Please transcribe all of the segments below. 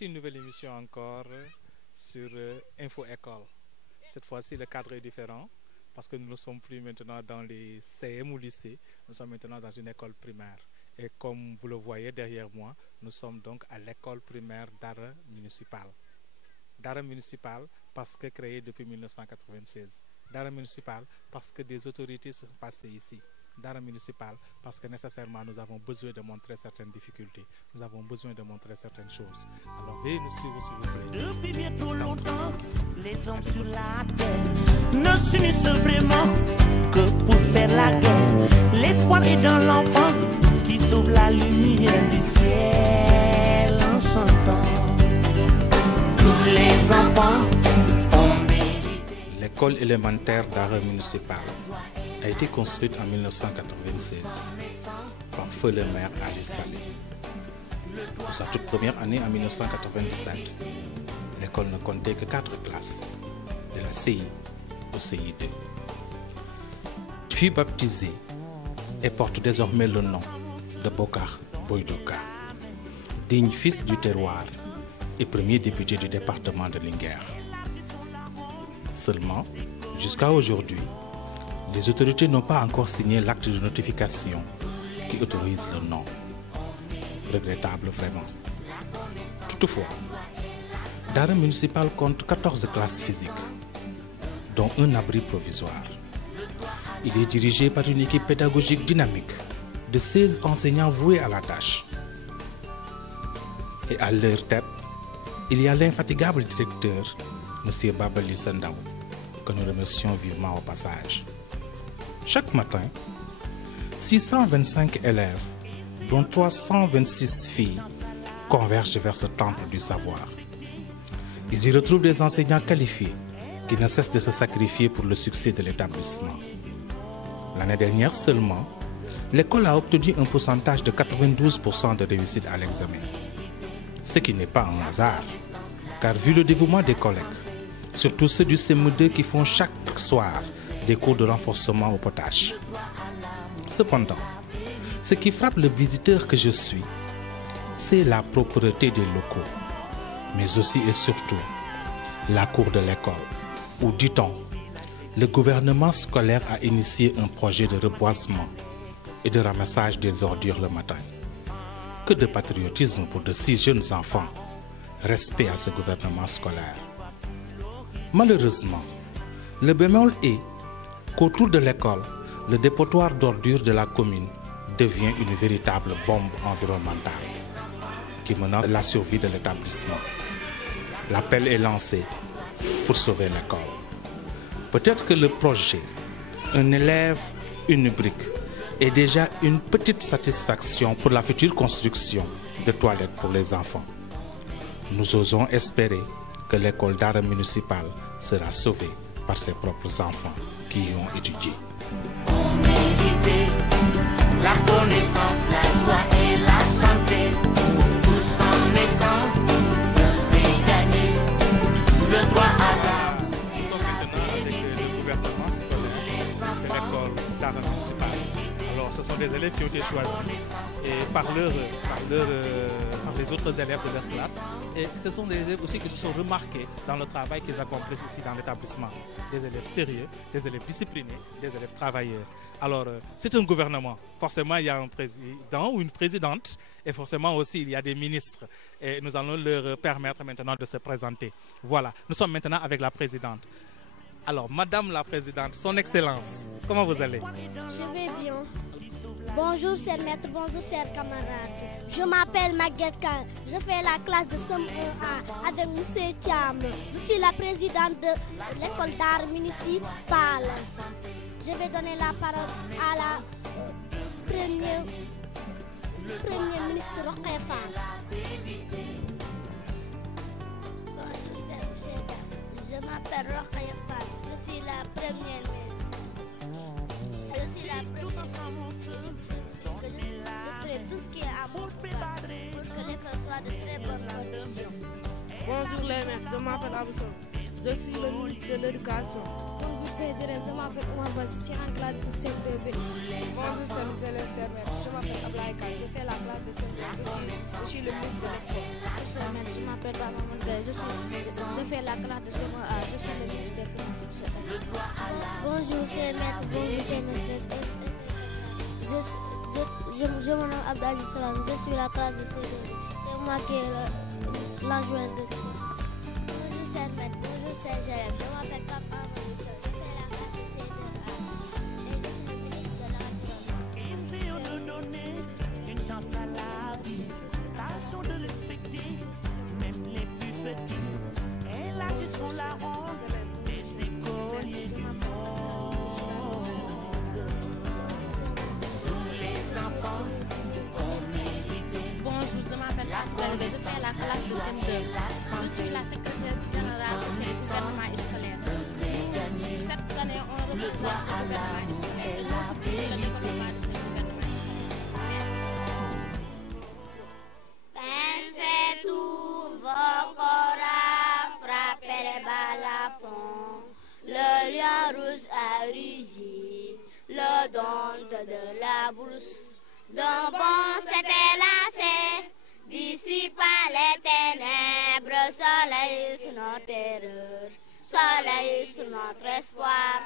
Voici une nouvelle émission encore sur Info École. Cette fois-ci, le cadre est différent parce que nous ne sommes plus maintenant dans les CM ou lycées, nous sommes maintenant dans une école primaire. Et comme vous le voyez derrière moi, nous sommes donc à l'école primaire Dara municipale. Dara municipale parce que créée depuis 1996. Dara municipale parce que des autorités sont passées ici. Dara municipale parce que nécessairement nous avons besoin de montrer certaines difficultés. Nous avons besoin de montrer certaines choses. Alors veuillez nous suivre s'il vous plaît. Depuis bien trop longtemps, les hommes sur la terre ne s'unissent vraiment que pour faire la guerre. L'espoir est dans l'enfant qui sauve la lumière du ciel en chantant. Tous les enfants ont mérité. L'école élémentaire Dara municipale a été construite en 1996 par feu le maire Ali Saleh. Pour sa toute première année en 1997, l'école ne comptait que 4 classes, de la CI au CI2. Elle fut baptisée et porte désormais le nom de Bokar Boydoka, digne fils du terroir et premier député du département de Linguère. Seulement, jusqu'à aujourd'hui, les autorités n'ont pas encore signé l'acte de notification qui autorise le nom. Regrettable vraiment. Toutefois, Dara municipal compte 14 classes physiques, dont un abri provisoire. Il est dirigé par une équipe pédagogique dynamique de 16 enseignants voués à la tâche. Et à leur tête, il y a l'infatigable directeur, M. Babali Sandaou, que nous remercions vivement au passage. Chaque matin, 625 élèves, dont 326 filles, convergent vers ce temple du savoir. Ils y retrouvent des enseignants qualifiés qui ne cessent de se sacrifier pour le succès de l'établissement. L'année dernière seulement, l'école a obtenu un pourcentage de 92% de réussite à l'examen. Ce qui n'est pas un hasard, car vu le dévouement des collègues, surtout ceux du CM2 qui font chaque soir des cours de renforcement au potache. Cependant, ce qui frappe le visiteur que je suis, c'est la propreté des locaux, mais aussi et surtout la cour de l'école, où, dit-on, le gouvernement scolaire a initié un projet de reboisement et de ramassage des ordures le matin. Que de patriotisme pour de si jeunes enfants, respect à ce gouvernement scolaire. Malheureusement, le bémol est qu'autour de l'école, le dépotoir d'ordures de la commune devient une véritable bombe environnementale qui menace la survie de l'établissement. L'appel est lancé pour sauver l'école. Peut-être que le projet « Un élève, une brique » est déjà une petite satisfaction pour la future construction de toilettes pour les enfants. Nous osons espérer que l'école Dara municipale sera sauvée par ses propres enfants qui y ont étudié. On mérité la connaissance, la joie et la santé. Tous en naissant devraient gagner le droit à la. Nous sommes maintenant avec le gouvernement scolaire de l'école Dara municipale. Alors, ce sont des élèves qui ont été choisis et par les autres élèves de leur classe. Et ce sont des élèves aussi qui se sont remarqués dans le travail qu'ils accomplissent ici dans l'établissement. Des élèves sérieux, des élèves disciplinés, des élèves travailleurs. Alors, c'est un gouvernement. Forcément, il y a un président ou une présidente et forcément aussi, il y a des ministres. Et nous allons leur permettre maintenant de se présenter. Voilà, nous sommes maintenant avec la présidente. Alors, Madame la Présidente, Son Excellence, comment vous allez? Je vais bien. Bonjour, chers maîtres, bonjour, chers camarades. Je m'appelle Maguette Khan. Je fais la classe de CM1A avec M. Thiam. Je suis la présidente de l'école d'art municipale. Je vais donner la parole à la première ministre Rokhaya Fall. Je m'appelle Rokhaya Fall. Je suis la première ministre. Je suis la première ministre. Je ferai tout ce qui est à mon pouvoir pour que l'école soit de très bonnes conditions. Bonjour les maîtres, je m'appelle Abou Sow. Je suis le ministre de l'Éducation. Bonjour chers élèves, je m'appelle Oumar Ba, je suis en classe de CPB. Bonjour chers élèves, chers maîtres. Je m'appelle Ablaye Kane, je fais la classe de CPB. Je suis le ministre de l'Esport. Bonjour maître, je m'appelle Baba Mandé, je fais la classe de CMA, je suis le ministre des Finances. Bonjour chers maîtres, bonjour chers maîtresses. Je me nomme Abdali Salam, je suis la classe de CPB. C'est moi qui est l'adjoint de CPB. Bonjour chers maîtres, bonjour chers élèves, je m'appelle Papa Mandé, je fais la classe de CPB et je suis le ministre de l'Environnement. Essayons de donner une chance à la vie. Tâchons de respecter même les plus petits. Élargissons la ronde des écoliers du monde. Tous les enfants ont mérité. Bonjour, je m'appelle Abdel, je fais la classe de CM2. Je suis la secrétaire générale du gouvernement scolaire. Cette année, on représente le gouvernement scolaire. C'est le développement de ce gouvernement scolaire. Merci. Pincez tous vos corps à frapper les balles à fond. Le lion rouge a rugi, le dompte de la brousse. D'un bond s'était lancé, dissipant les ténèbres. Soleil sur notre terreur, soleil sur notre espoir.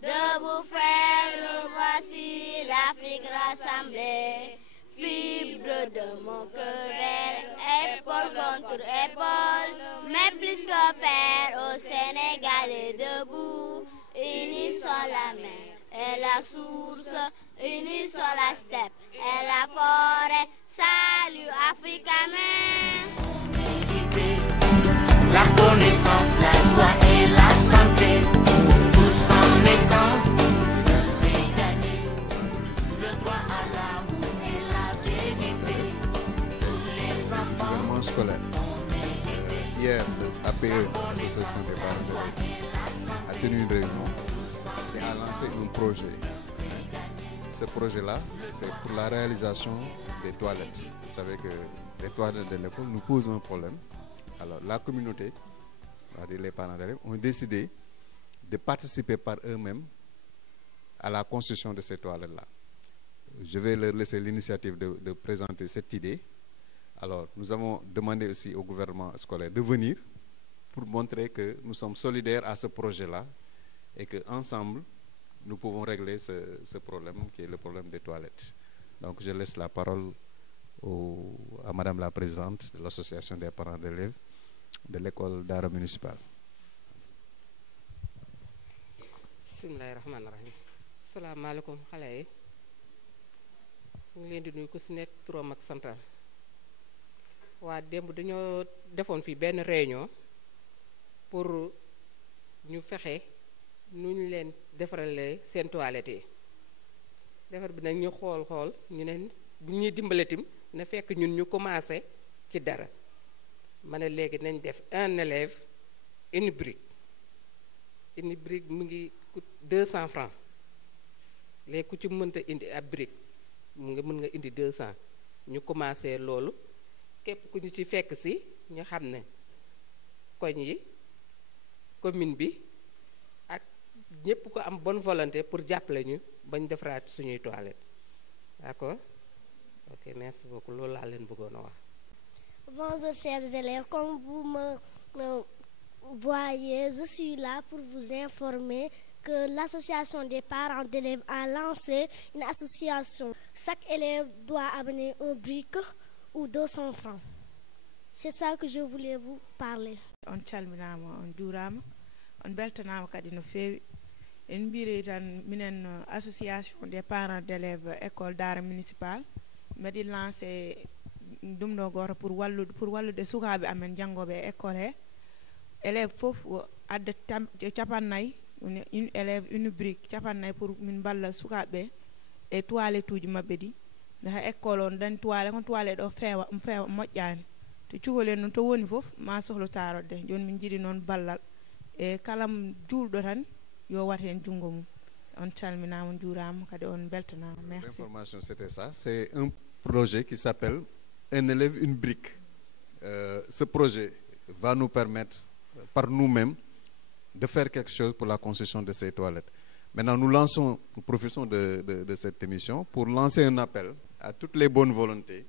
Debout frères, nous voici l'Afrique rassemblée. Fibre de mon cœur, épaule contre épaule, mais plus que fer au Sénégal est debout. Unissons la mer et la source, unissons la steppe et la forêt. Salut Africa man. La connaissance, la joie et la santé, tous en naissant, notre gagné, le droit à l'amour et la vérité, tous les enfants scolaire. Hier, le APE, l'Association des parents d'élèves, a tenu une réunion et a lancé un projet. Ce projet-là, c'est pour la réalisation des toilettes. Vous savez que les toilettes de l'école nous posent un problème. Alors, la communauté, c'est-à-dire les parents d'élèves, ont décidé de participer par eux-mêmes à la construction de ces toilettes-là. Je vais leur laisser l'initiative de présenter cette idée. Alors, nous avons demandé aussi au gouvernement scolaire de venir pour montrer que nous sommes solidaires à ce projet-là et qu'ensemble, nous pouvons régler ce problème qui est le problème des toilettes. Donc, je laisse la parole à Madame la Présidente de l'Association des parents d'élèves de l'école Dara municipale. Bismillahirrahmanirrahim. Assalamu alaikum xale yi. Ñu ngi leen di nuyu ku si nekk turam ak santam. Waa démb dañoo defoon fii benn réunion pour ñu fexe nu ñu leen defaralee seen toilette yi. Defar bi nag ñu xool ñu ne bu ñuy dimbaletim na fekk ñun ñu commencé ci dara. Ma ne léegi nañ def un élève une brique. Une brique mu ngi coûte 200 francs. Léegi ku ci mënta indi ab brique mu nga mën nga indi 200 ñu commencé loolu képp ku ñu ci fekk si ñu xam ne koñ yi commune bi ak ñépp ko am bonne volonté pour jàppale ñu bañ defaraat suñuy toilette. D'accord? Ok, merci beaucoup. Loolu laa leen bëggoon a wax. Bonjour chers élèves, comme vous me voyez, je suis là pour vous informer que l'association des parents d'élèves a lancé une association. Chaque élève doit amener un brick ou 200 francs. C'est ça que je voulais vous parler. On calminama, on juurama, on beltanama kadi no feewi. En mbiri tan minen association des parents d'élèves école Dara municipal medi lancé ɗum ɗo goto pour wallude sukaɓe amen janggoɓe e école he élève fof adda capannayyi une élève une brique capannayyi pour min balla sukaɓe e toilette uji mabɓe ɗi nde ha école on dani toilette kon toilette o feewa moƴƴani to cukalel noon to woni fof ma sohla tarodde joni min jiiɗi noon ballal e kalam juulɗo tan yo wat hen jungo mum. On calminama, on juurama kadi on beltanama. Merci. L'information c'était ça, c'est un projet qui s'appelle un élève une brique. Ce projet va nous permettre par nous-mêmes de faire quelque chose pour la construction de ces toilettes. Maintenant, nous profitons de cette émission pour lancer un appel à toutes les bonnes volontés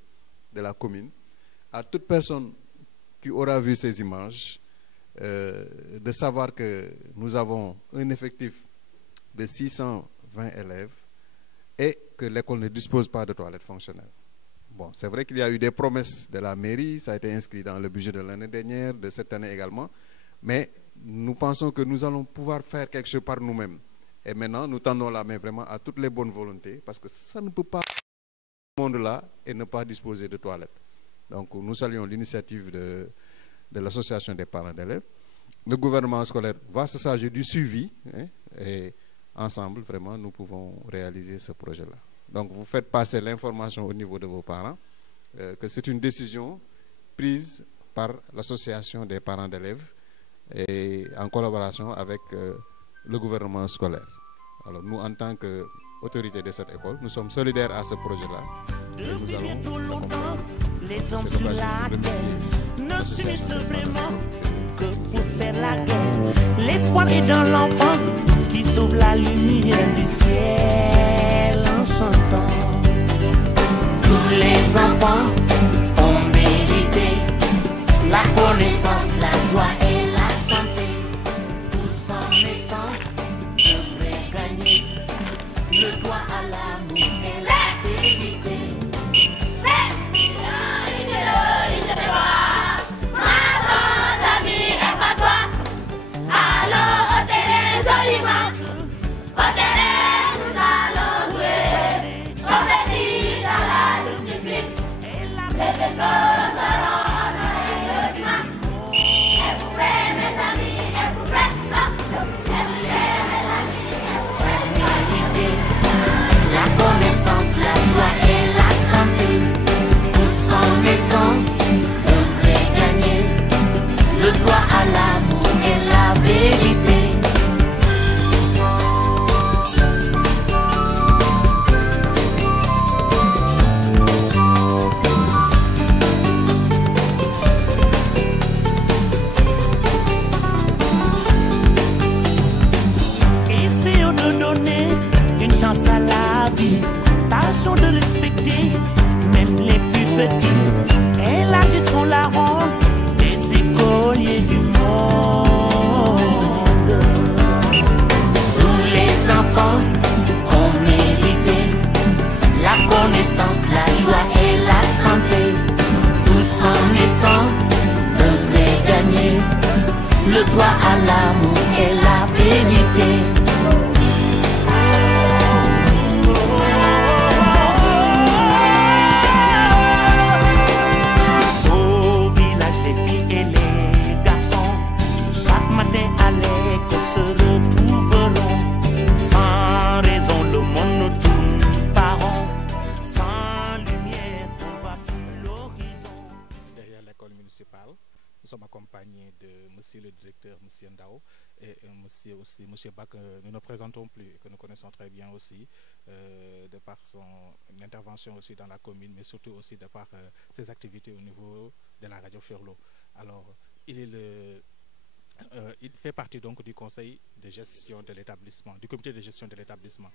de la commune, à toute personne qui aura vu ces images, de savoir que nous avons un effectif de 620 élèves et que l'école ne dispose pas de toilettes fonctionnelles. Bon, c'est vrai qu'il y a eu des promesses de la mairie, ça a été inscrit dans le budget de l'année dernière, de cette année également, mais nous pensons que nous allons pouvoir faire quelque chose par nous-mêmes. Et maintenant, nous tendons la main vraiment à toutes les bonnes volontés, parce que ça ne peut pas ce monde-là et ne pas disposer de toilettes. Donc, nous saluons l'initiative de l'association des parents d'élèves. Le gouvernement scolaire va se charger du suivi, hein, et ensemble, vraiment, nous pouvons réaliser ce projet-là. Donc, vous faites passer l'information au niveau de vos parents, que c'est une décision prise par l'association des parents d'élèves et en collaboration avec le gouvernement scolaire. Alors, nous, en tant qu'autorité de cette école, nous sommes solidaires à ce projet-là. Depuis bientôt longtemps, les hommes sur la terre ne s'unissent vraiment que pour faire la guerre. L'espoir est dans l'enfant qui sauve la lumière du ciel en chantant. Tous les enfants ont mérité la connaissance, la joie et la santé. Tous en naissant devraient gagner le droit à l'amour et la vérité. La connaissance, la joie et la santé, tous en naissant devraient gagner le droit à l'amour et la vérité. Essayons de donner une chance à la vie, tâchons de respecter même les plus petits, élargissons la ronde des écoliers du monde. Tous les enfants ont mérité la connaissance, la joie et la santé. Tous en naissant devraient gagner le droit à l'amour et la vérité. Au village, les filles et les garçons, chaque matin à l'école se retrouveront. Sans raison, le monde nous tourne par rond. Sans lumière, on va plus l'horizon. Derrière l'école municipale, nous sommes accompagnés de monsieur le directeur, monsieur Ndao, et monsieur Bak, que nous ne présentons plus, que nous connaissons très bien aussi, de par son intervention aussi dans la commune, mais surtout aussi de par ses activités au niveau de la radio Furlo. Alors, il fait partie donc du conseil de gestion de l'établissement, du comité de gestion de l'établissement.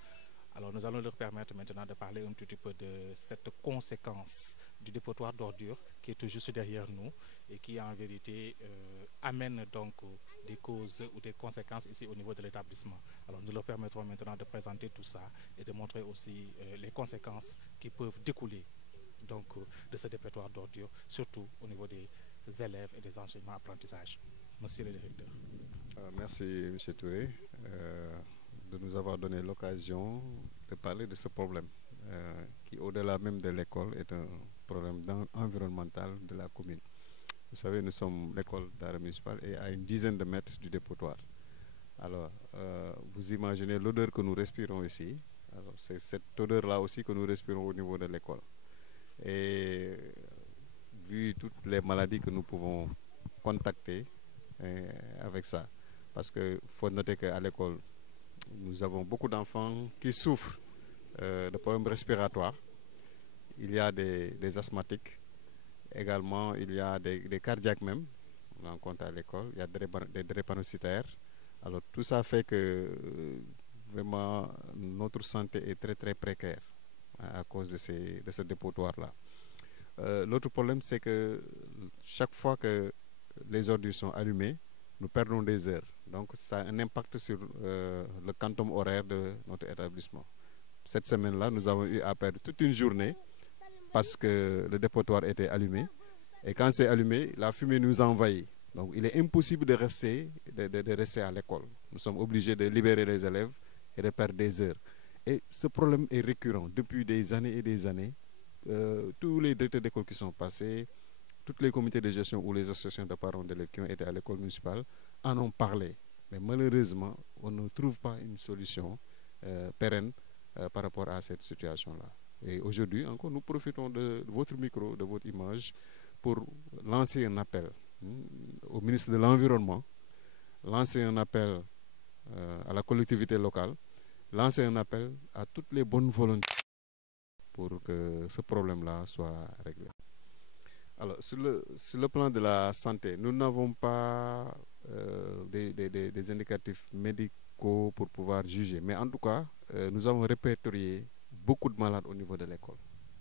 Alors, nous allons leur permettre maintenant de parler un tout petit peu de cette conséquence du dépotoir d'ordures qui est tout juste derrière nous et qui, en vérité, amène donc des causes ou des conséquences ici au niveau de l'établissement. Alors, nous leur permettrons maintenant de présenter tout ça et de montrer aussi les conséquences qui peuvent découler donc de ce dépotoir d'ordures, surtout au niveau des élèves et des enseignements apprentissages. Monsieur le directeur. Merci, M. Touré, de nous avoir donné l'occasion de parler de ce problème qui, au-delà même de l'école, est un problème environnemental de la commune. Vous savez, nous sommes l'école d'art municipal et à une dizaine de mètres du dépotoir. Alors, vous imaginez l'odeur que nous respirons ici. Alors, c'est cette odeur-là aussi que nous respirons au niveau de l'école. Et vu toutes les maladies que nous pouvons contacter avec ça, parce qu'il faut noter qu'à l'école, nous avons beaucoup d'enfants qui souffrent de problèmes respiratoires. Il y a des asthmatiques. Également, il y a des cardiaques même. On en compte à l'école. Il y a des drépanocytaires. Alors tout ça fait que vraiment notre santé est très très précaire à cause de ce dépotoir-là. L'autre problème, c'est que chaque fois que les ordures sont allumées, nous perdons des heures. Donc ça a un impact sur le quantum horaire de notre établissement. Cette semaine-là, nous avons eu à perdre toute une journée parce que le dépotoir était allumé. Et quand c'est allumé, la fumée nous envahit. Donc il est impossible de rester à l'école. Nous sommes obligés de libérer les élèves et de perdre des heures. Et ce problème est récurrent depuis des années et des années. Tous les directeurs d'école qui sont passés, tous les comités de gestion ou les associations de parents d'élèves qui ont été à l'école municipale en ont parlé. Mais malheureusement, on ne trouve pas une solution pérenne par rapport à cette situation-là. Et aujourd'hui, encore, nous profitons de votre micro, de votre image, pour lancer un appel au ministre de l'Environnement, lancer un appel à la collectivité locale, lancer un appel à toutes les bonnes volontés pour que ce problème-là soit réglé. Alors, sur le plan de la santé, nous n'avons pas des indicatifs médicaux pour pouvoir juger. Mais en tout cas, nous avons répertorié beaucoup de malades au niveau de l'école.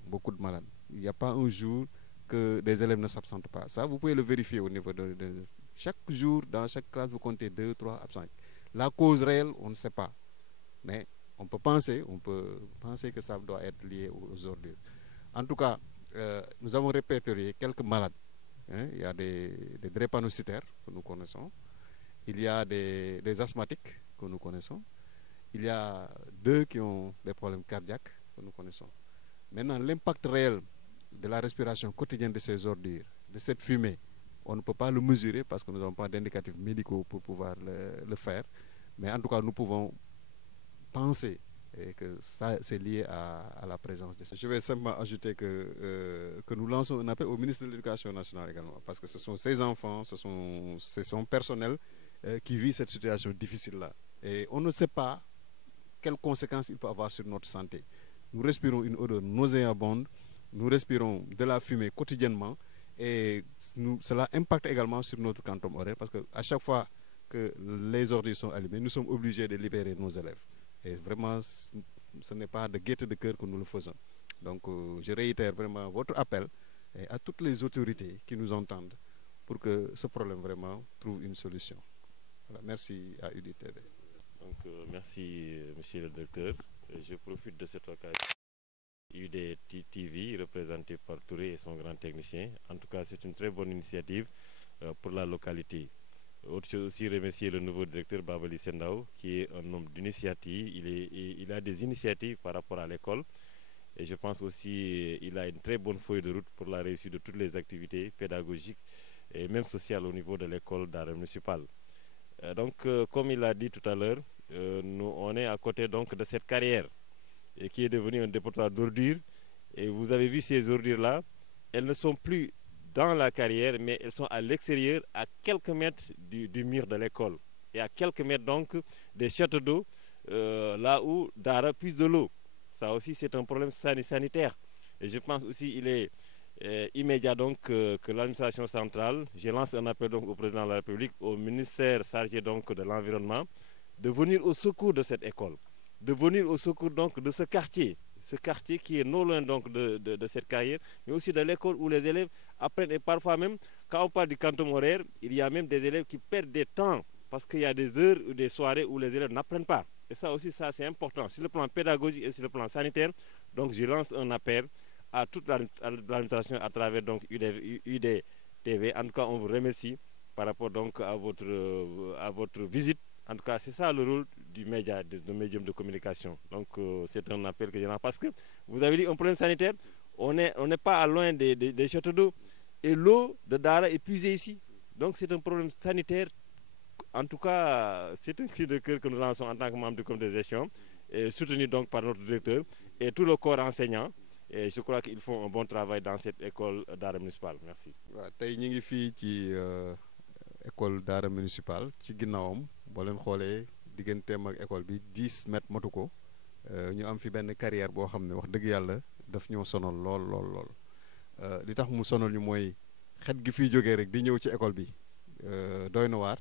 Beaucoup de malades. Il n'y a pas un jour que des élèves ne s'absentent pas. Ça, vous pouvez le vérifier au niveau de chaque jour, dans chaque classe, vous comptez 2, 3 absents. La cause réelle, on ne sait pas. Mais on peut penser que ça doit être lié aux ordures. En tout cas, nous avons répertorié quelques malades. Il y a des drépanocytaires que nous connaissons. Il y a des asthmatiques que nous connaissons. Il y a 2 qui ont des problèmes cardiaques que nous connaissons. Maintenant, l'impact réel de la respiration quotidienne de ces ordures, de cette fumée, on ne peut pas le mesurer parce que nous n'avons pas d'indicatifs médicaux pour pouvoir le faire. Mais en tout cas, nous pouvons penser que ça, c'est lié à la présence de ça. Je vais simplement ajouter que nous lançons un appel au ministre de l'Éducation nationale également, parce que ce sont ces enfants, c'est son personnel qui vit cette situation difficile-là. Et on ne sait pas quelles conséquences il peut avoir sur notre santé. Nous respirons une odeur nauséabonde, nous respirons de la fumée quotidiennement, et cela impacte également sur notre quantum horaire, parce qu'à chaque fois que les ordures sont allumées, nous sommes obligés de libérer nos élèves. Et vraiment, ce n'est pas de gaieté de cœur que nous le faisons. Donc, je réitère vraiment votre appel à toutes les autorités qui nous entendent pour que ce problème vraiment trouve une solution. Voilà, merci à UDTV. Donc, merci, monsieur le directeur. Je profite de cette occasion. UDTV, représenté par Touré et son grand technicien. En tout cas, c'est une très bonne initiative pour la localité. Autre chose aussi, remercier le nouveau directeur Babali Sendao, qui est un homme d'initiative. Il a des initiatives par rapport à l'école. Et je pense aussi qu'il a une très bonne feuille de route pour la réussite de toutes les activités pédagogiques et même sociales au niveau de l'école d'art municipal. Donc, comme il a dit tout à l'heure, nous, on est à côté donc de cette carrière et qui est devenue un dépotoir d'ordures. Et vous avez vu ces ordures-là, elles ne sont plus dans la carrière, mais elles sont à l'extérieur, à quelques mètres du mur de l'école. Et à quelques mètres donc des châteaux d'eau, là où Dara puise de l'eau. Ça aussi, c'est un problème sanitaire. Et je pense aussi qu'il est immédiat donc que l'administration centrale, je lance un appel donc au président de la République, au ministère chargé donc de l'environnement, de venir au secours de cette école, de venir au secours donc de ce quartier qui est non loin donc de cette carrière, mais aussi de l'école où les élèves apprennent. Et parfois même, quand on parle du quantum horaire, il y a même des élèves qui perdent des temps parce qu'il y a des heures ou des soirées où les élèves n'apprennent pas. Et ça aussi, ça c'est important sur le plan pédagogique et sur le plan sanitaire. Donc je lance un appel à toute l'administration à travers donc UDTV. En tout cas, on vous remercie par rapport donc à votre visite. En tout cas, c'est ça le rôle du média, du médium de communication. Donc, c'est un appel que je lance. Parce que, vous avez dit, un problème sanitaire, on n'est pas loin des châteaux d'eau. Et l'eau de Dara est puisée ici. Donc, c'est un problème sanitaire. En tout cas, c'est un cri de cœur que nous lançons en tant que membre du comité de gestion, et soutenu donc par notre directeur et tout le corps enseignant. Et je crois qu'ils font un bon travail dans cette école d'art municipal. Merci. Tey ñu ngi fii ci école d'art municipal ci ginnaawam boo leen xoolee digganteem ak école bi 10 mètres matu ko ñu am fi benn carrière boo xam ne wax dëgg yàlla daf ñoo sonal lool. Li tax mu sonal ñu mooy xet gi fiy jógee rek di ñëw ci école bi doy na waar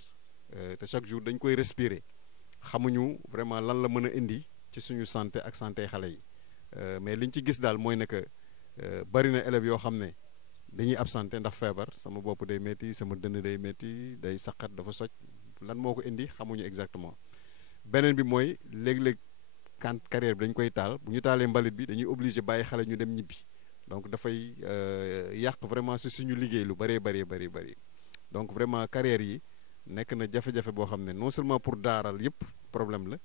te chaque jour dañ koy respirer xamuñu vraiment lan la mën a indi ci suñu santé ak santé xale yi mais liñ ci gis daal mooy ne que bari na élèves yoo xam ne dañuy absenté ndax feebar sama bopp day métti sama dënn day métti day saqat dafa soj lan moo ko indi xamuñu exactement beneen bi mooy léeg-léeg quand carrière bi dañ koy taal bu ñu taalee mbalit bi dañuy obligé bàyyi xale ñu dem ñibbi donc dafay yàq vraiment si suñu liggéey lu bëree bëri donc vraiment carrière yi nekk na jafe-jafe boo xam ne non seulement pour daaral yëpp problème la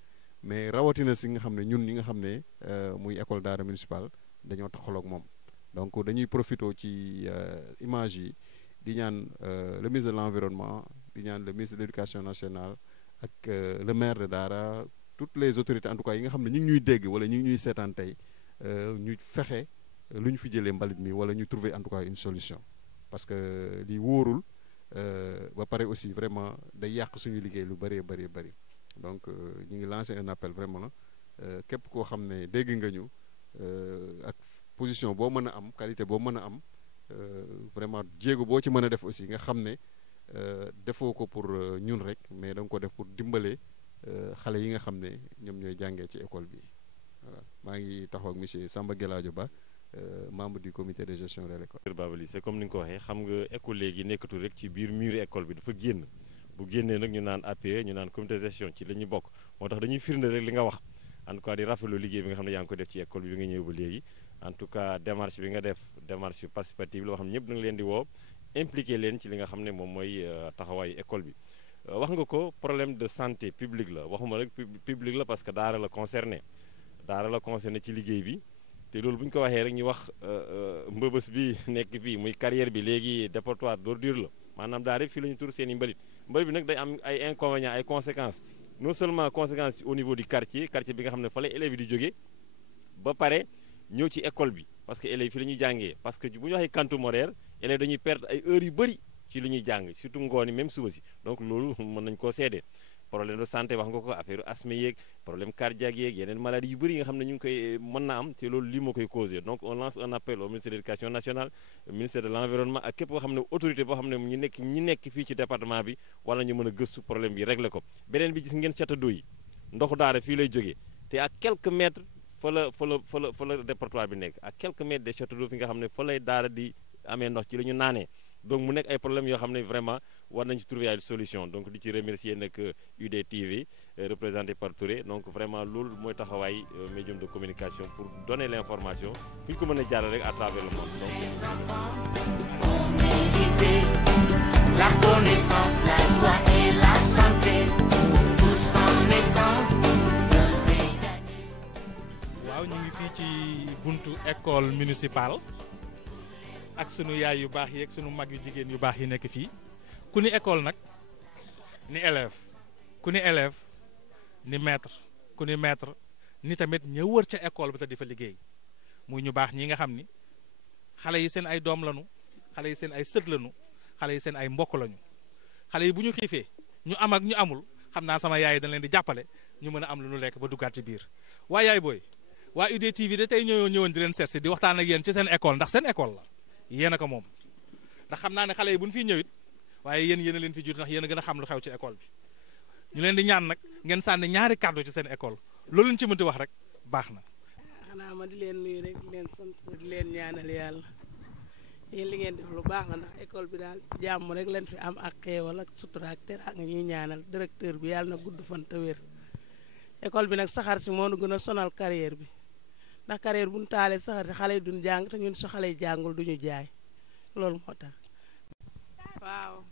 mais rawatina si nga xam ne ñun ñi nga xam ne muy école daara municipale dañoo taxaloog moom donc dañuy profité ci image yi di ñaan le ministre de l'environnement di ñaan le ministre de l'éducation nationale ak le maire de Daara toutes les autorités en tout cas yi nga xam ne ñu ngi ñuy dégg wala ñu ngi ñuy seetaan tey ñu fexe lu ñu fi jëlee mbalit mi wala ñu trouver en tout cas une solution parce que li wóorul ba pare aussi vraiment day yàq suñu liggéey lu bëree bëri donc ñu ngi lancer un appel vraiment képp koo xam ne dégg nga ñu ak position boo mën a am qualité boo mën a am vraiment jéego boo ci mën a def aussi nga xam ne defoo ko pour ñun rek mais da nga ko def pour dimbale xale yi nga xam ne ñoom ñooy jàngee ci école bi voilà maa ngi taxaw ak monsieur Samba Guelaajo Ba membre du comité de gestion de l'école. Babali c'est comme ni nga ko waxee xam nga école léegi nekkatul rek ci biir mur école bi dafa génn bu génnee nag ñu naan APE ñu naan comité de gestion ci la ñu bokk moo tax dañuy firnde rek li nga wax en tout cas di rafetlu liggéey bi nga xam ne yaa ngi ko def ci école bi nga ñëw ba léegi en tout cas démarche bi nga def démarche participative la boo xam ne ñëpp da nga leen di woo impliqué leen ci li nga xam ne moom mooy taxawaayu école bi wax nga ko problème de santé publique la waxuma rek public la parce que daara la concerné ci liggéey bi te loolu bu ñu ko waxee rek ñu wax mbëbës bi nekk fii muy carrière bi léegi dépotoir d'ordure la maanaam daara fii la ñu tur seen i mbalit bi nag day am ay inconvénients ay conséquences non seulement conséquences au niveau du quartier bi nga xam ne fa la élèves yi di jógee ba pare ñëw ci école bi parce que élèves fii la ñuy jàngee parce que bu ñu waxee quantum horaire élèves dañuy perdre ay heures yu bëri ci li ñuy jàng surtout ngoon yi même suba si donc loolu mën nañu koo seedee problème de santé wax nga ko affaire asthme yeeg problème cardiaque yeeg yeneen maladies yu bëri yi nga xam ne ñu ngi koy mën na am te loolu lii moo koy causé donc on lance un appel au ministère de l'éducation nationale ministère de l'environnement ak képp koo xam ne autorité boo xam ne ñi nekk fii ci département bi wala ñu mën a gëstu problème bi régler ko beneen bi gis ngeen château d'eau yi ndoxu daara fii lay jógee te à quelques mètres fa la département bi nekk à quelques mètres des châteaux d'eau fi nga xam ne fa lay daara di amee ndox ci la ñu naanee donc mu nekk ay problèmes yoo xam ne vraiment war nañu ci trouver ay solution donc di ci remercier nag UDTV représenté par Touré donc vraiment loolu mooy taxawaay médium de communication pour donner l'information fu ñu ko mën a jàllale rek à travers le monde la connaissance, la joie et la santé, tous en naissant. waaw ñu ngi fii ci buntu école municipale ak sunu yaay yu baax yi ak sunu mag yu jigéen yu baax yi nekk fii ku ni école nag ni élève ku ni élève ni maître ku ni maître ni tamit ña wër ca école bi te di fa liggéey muy ñu baax ñi nga xam ni xale yi seen ay doom lañu xale yi seen ay sët lañu xale yi seen ay mbokk lañu xale yi bu ñu xiifee ñu am ak ñu amul xam naa sama yaay dañ leen di jàppale ñu mën a am lu ñu lekk ba duggaat ci biir waa yaay booy waa UDTV de tey ñëwoon di leen seet si di waxtaan ak yéen ci seen école ndax seen école la yéen a ko moom ndax xam naa ne xale yi bu ñu fiy ñëwit waaye yéen a leen fi jiitu ndax yéen a gën a xam lu xew ci école bi ñu leen di ñaan nag ngeen sànni ñaari kàddu ci seen école loolu leen ci mënti wax rek baax na. xanaa ma di leen nuyu rek di leen sant di leen ñaanal yàlla yéen li ngeen def lu baax la ndax école bi daal jàmm rek leen fi am ak xéewal ak sutura ak teraanga ñuy ñaanal directeur bi yàlla na gudd fan te wér école bi nag saxaar si moo nu gën a sonal carrière bi ndax carrière bu ñu taalee saxaar si xale yi duñ jàng te ñun su xale yi jàngul duñu jaay loolu moo tax. waaw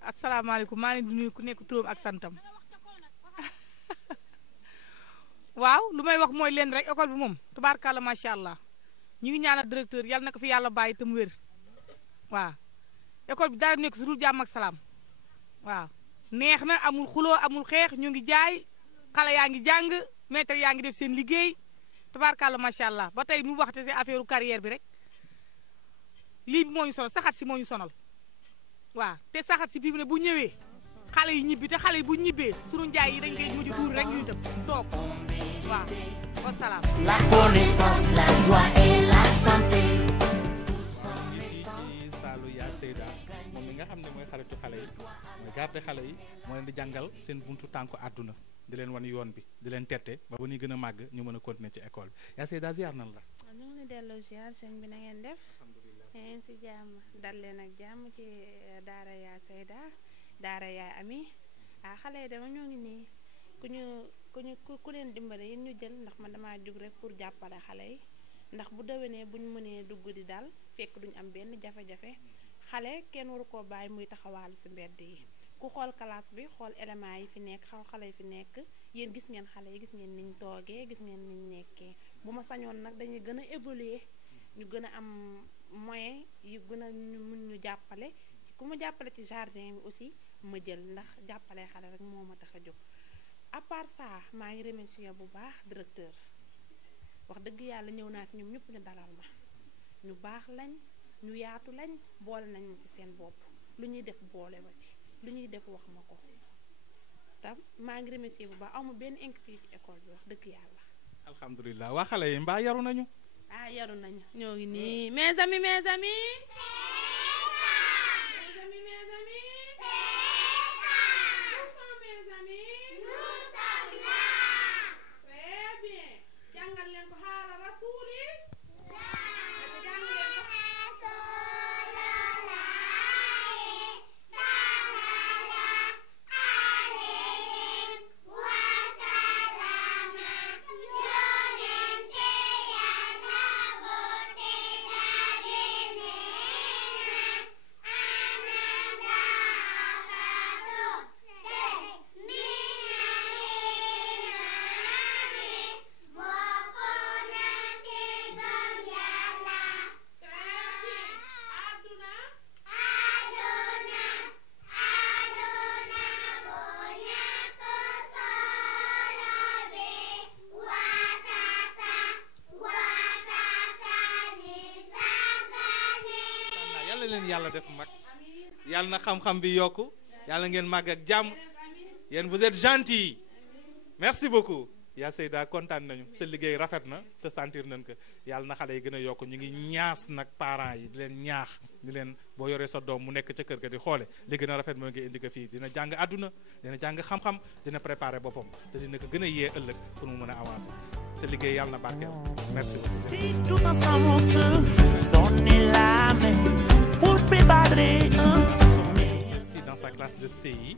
asalaamaaleykum maa ngi nuyu ku nekk turam ak santam waaw lu may wax mooy leen rek école bi moom tubaarkàlla macha allah ñu ngi ñaanal directeur yàlla na ko fi yàlla bàyyi te mu wér waaw école bi dara nekk su dul jàmm ak salaam waaw neex na amul xuloo amul xeex ñu ngi jaay xale yaa ngi jàng maître yaa ngi def seen liggéey tubaarkàlla macha allah ba tey mu waxte si affaire carrière bi rek lii bi moo ñu sonal saxat si moo ñu sonal waaw te saxat si bii ne bu ñëwee xale yi ñibbi te xale yi bu ñibbee sunu njaay yi dañ koy mujj tuur rek ñu dem toog waaw wasalaam. La connaissance, la joie et la santé. Saalu yaa Seyda moom mi nga xam ne mooy xaritu xale yi mooy garde xale yi moo leen di jàngal seen buntu tànku àdduna di leen wan yoon bi di leen tette ba ba ñuy gën a màgg ñu mën a continuer ci école bi yaa Seyda ziar nan la. ñu ngi delloo ziar sëñ bi na ngeen def. ngeen si jàmm dal leen ak jàmm ci daara yaa Seyda daara yaa Ami xale yi dama ñoo ngi nii ku leen dimbale yéen ñu jël ndax man damaa jug rek pour jàppale xale yi ndax bu déwénee buñ mënee dugg di dal fekk duñ am benn jafe-jafe xale kenn waru koo bàyyi muy taxawaalu si mbedd yi ku xool classe bi xool éléments yi fi nekk xale yi fi nekk yéen gis ngeen xale yi gis ngeen niñ toogee gis ngeen niñ nekkee bu ma sañoon nag dañuy gën a évoluer ñu gën a am moyen yu gën a mun ñu jàppale ku ma jàppale ci jardin bi aussi ma jël ndax jàppale xale rek moo ma tax a jóg à part ça maa ngi remercier bu baax directeur wax dëgg yàlla ñëw naa fi ñoom ñëpp ñu dalal ma ñu baax lañ ñu yaatu lañ boole nañ ma ci seen bopp lu ñuy def boole ma ci lu ñuy def wax ma ko tam maa ngi remercier bu baax awma benn inquiétude ci école bi wax dëgg yàlla. alhamdulilah waa xale yi mbaa yaru nañu. yaru nañu ñoo ngi nii mes amis mes amis. yàlla def mag yàlla na xam-xam bi yokku yàlla ngeen màgg ak jàmm yéen vous êtes gentils merci beaucoup yaa Seyda kontaan nañu sa liggéey rafet na te sentir nañ ko yàlla na xale yi gën a yokku ñu ngi ñaas nag parents yi di leen ñaax di leen boo yoree sa doom mu nekk ca kër ga di xoole li gën a rafet mooy nga indi ko fii dina jàng àdduna dina jàng xam-xam dina préparer boppam te dina ko gën a yee ëllëg pour mu mën a avancer sa liggéey yàlla na barkeel merci beaucoup. Si tous ensemble on se donne la main pour préparer ici dans sa classe de CI,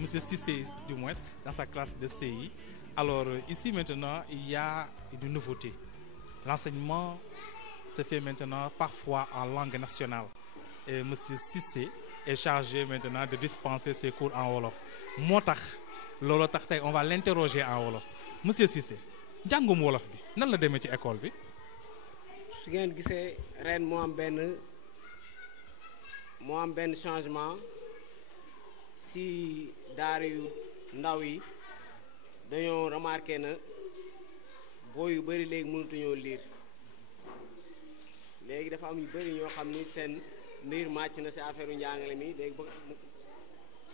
monsieur Cissé du moins, dans sa classe de CI. Alors ici maintenant, il y a une nouveauté. L'enseignement se fait maintenant parfois en langue nationale. Et monsieur Cissé est chargé maintenant de dispenser ses cours en wolof. moo tax loolu tax tey on va l'interroger en wolof. Monsieur Cissé, jàngum wolof bi nan la demee ci école bi. su ngeen gisee ren moo am benn changement si daara yu ndaw yi dañoo remarqué na boo yu bëri léegi mënatuñoo lire léegi dafa am yu bëri ñoo xam ni seen mbir màcc na si affaire u njàngale mi léegi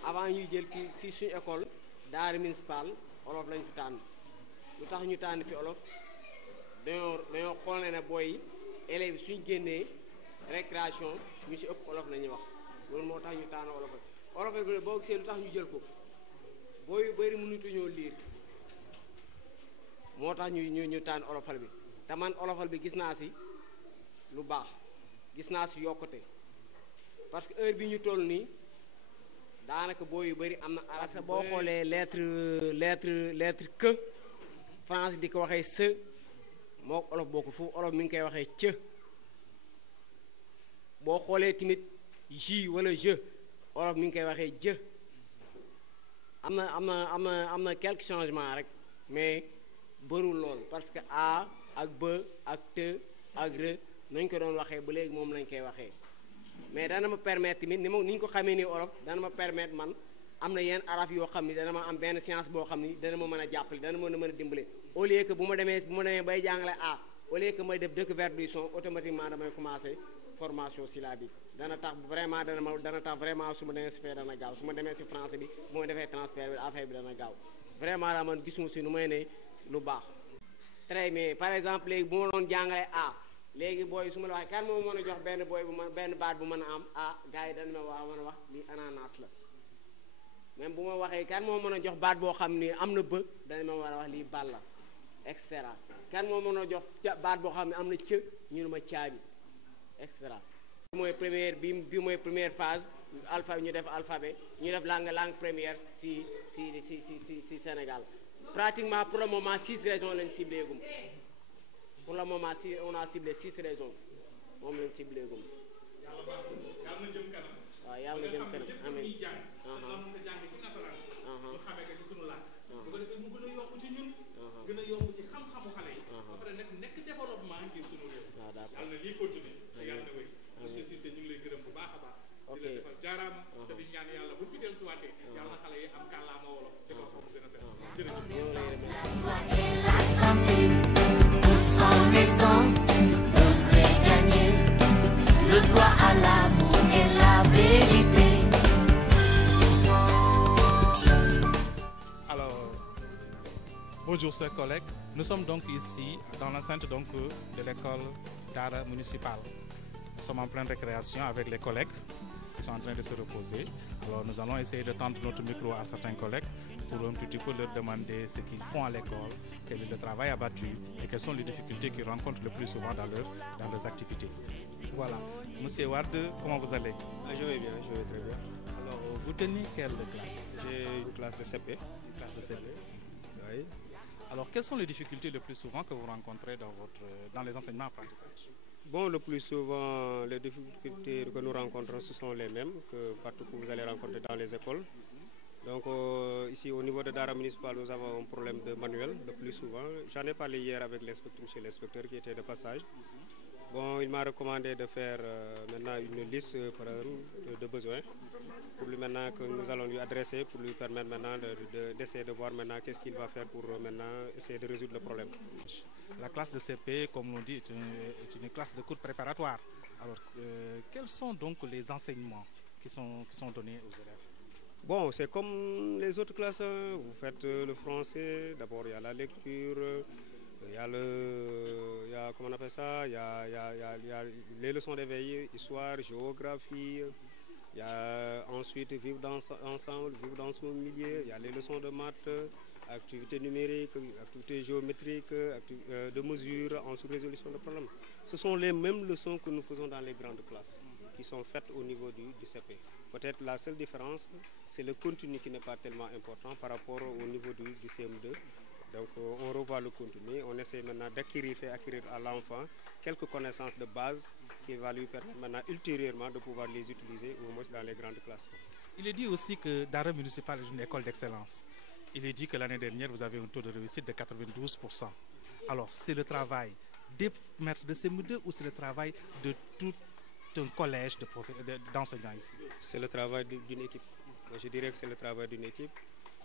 avant ñuy jël fii suñu école daara municipal olof lañ fi tànn lu tax ñu tànn fi olof dañoo xool ne booy élèves suñ génnee récréation ñu si ëpp olof la ñuy wax loolu moo tax ñu tànn olof bi boo gisee lu tax ñu jël ko booy yu bëri mënutuñoo liir moo tax ñu tànn olofal bi te man olofal bi gis naa si lu baax gis naa si yokkute parce que heure bi ñu toll nii daanaka booy yu bëri am na arab parce que boo xoolee lettre que France di ko waxee se moo olof bokku foofu olof mi ngi koy waxee cë boo xoolee tamit ji wala je olof mi ngi koy waxee jë am na quelques changements rek mais bërul lool parce que a ak b ak te ak re nañ ko doon waxee ba léegi moom lañ koy waxee mais dana ma permettre tamit ni ñu ko xamee ni olof dana ma permettre man am na yenn araf yoo xam ni dana ma am benn science boo xam ni dana ma mën a jàppale dana ma mën a dimbale au lieu que bu ma demee bay jàngale a au lieu que may def découverte du son automatiquement damay commencer formation syllabique dana tax vraiment dana tax vraiment su ma demee si fee dana gaaw su ma demee si français bi bu ma defee transfert bi affaire bi dana gaaw vraiment daa man gisuma si nu may ne lu baax très bien par exemple léegi bu ma doon jàngale a léegi booy su ma la waxee kan moo mën a jox benn booy bu ma benn baat bu mën a am ah gars yi dañ ma wax mën a wax lii ananas la même bu ma waxee kan moo mën a jox baat boo xam ni am na bë dañ ma war a wax lii bal la et cetera kan moo mën a jox baat boo xam ne am na cë ñu ne ma caabi et cetera. mooy première bi mooy première phase alpha ñu def alphabet ñu def langue première si Sénégal pratiquement pour le moment 6 régions lañ ciblé gum pour le moment si on a ciblé 6 régions moom lañ ciblé gum. yàlla na jëm kanam. waaw yàlla na jëm kanam amiin. ñu xamee ko ci sunu làkk. bu ko defee mu gën a yokk ci ñun. gën a yokk ci xam-xamu xale yi. ba pare nekk développement ngir sunu réew. waaw d'accord yàlla na lii continuer te yàlla na wéy. monsieur Cissé ñu ngi lay gërëm bu baax a baax. ok di la defal jaaraama. te di ñaan yàlla bu fi dellu si waatee. yàlla na xale yi am kàllaama wolof. defal ko mu gën a set. Le droit à l'amour et la vérité. Alors, bonjour chers collègues. Nous sommes donc ici dans l'enceinte donc de l'école d'art municipale. Nous sommes en pleine récréation avec les collègues qui sont en train de se reposer. Alors nous allons essayer de tendre notre micro à certains collègues pour un petit peu leur demander ce qu'ils font à l'école, quel est le travail abattu et quelles sont les difficultés qu'ils rencontrent le plus souvent dans leurs activités. Voilà. Monsieur Ward, comment vous allez? Je vais bien, je vais très bien. Alors, vous tenez quelle classe? J'ai une classe de CP. Une classe de CP. Oui. Alors, quelles sont les difficultés le plus souvent que vous rencontrez dans les enseignements apprentissages? Bon, le plus souvent, les difficultés que nous rencontrons, ce sont les mêmes que partout que vous allez rencontrer dans les écoles. Donc, ici, au niveau de Dara municipal, nous avons un problème de manuel, le plus souvent. J'en ai parlé hier avec monsieur l'inspecteur qui était de passage. Bon, il m'a recommandé de faire maintenant une liste de besoins pour lui maintenant que nous allons lui adresser pour lui permettre maintenant d'essayer de voir maintenant qu'est-ce qu'il va faire pour maintenant essayer de résoudre le problème. La classe de CP, comme l'on dit, est une classe de cours préparatoire. Alors, quels sont donc les enseignements qui sont donnés aux élèves? Bon, c'est comme les autres classes. Vous faites le français, d'abord il y a la lecture. Il y a comment on appelle ça, il y a les leçons d'éveil, histoire, géographie, il y a ensuite vivre ensemble, vivre dans son milieu, il y a les leçons de maths, activités numériques, activités géométriques, de mesure, ensuite résolution de problèmes. Ce sont les mêmes leçons que nous faisons dans les grandes classes, qui sont faites au niveau du CP. Peut-être la seule différence, c'est le contenu qui n'est pas tellement important par rapport au niveau du CM2. Donc on revoit le contenu, on essaie maintenant d'acquérir à l'enfant quelques connaissances de base qui va lui permettre maintenant ultérieurement de pouvoir les utiliser au moins dans les grandes classes. Il est dit aussi que Dara municipal est une école d'excellence. Il est dit que l'année dernière, vous avez un taux de réussite de 92%. Alors, c'est le travail des maîtres de CM2 ou c'est le travail de tout un collège d'enseignants ici? C'est le travail d'une équipe. Moi, je dirais que c'est le travail d'une équipe.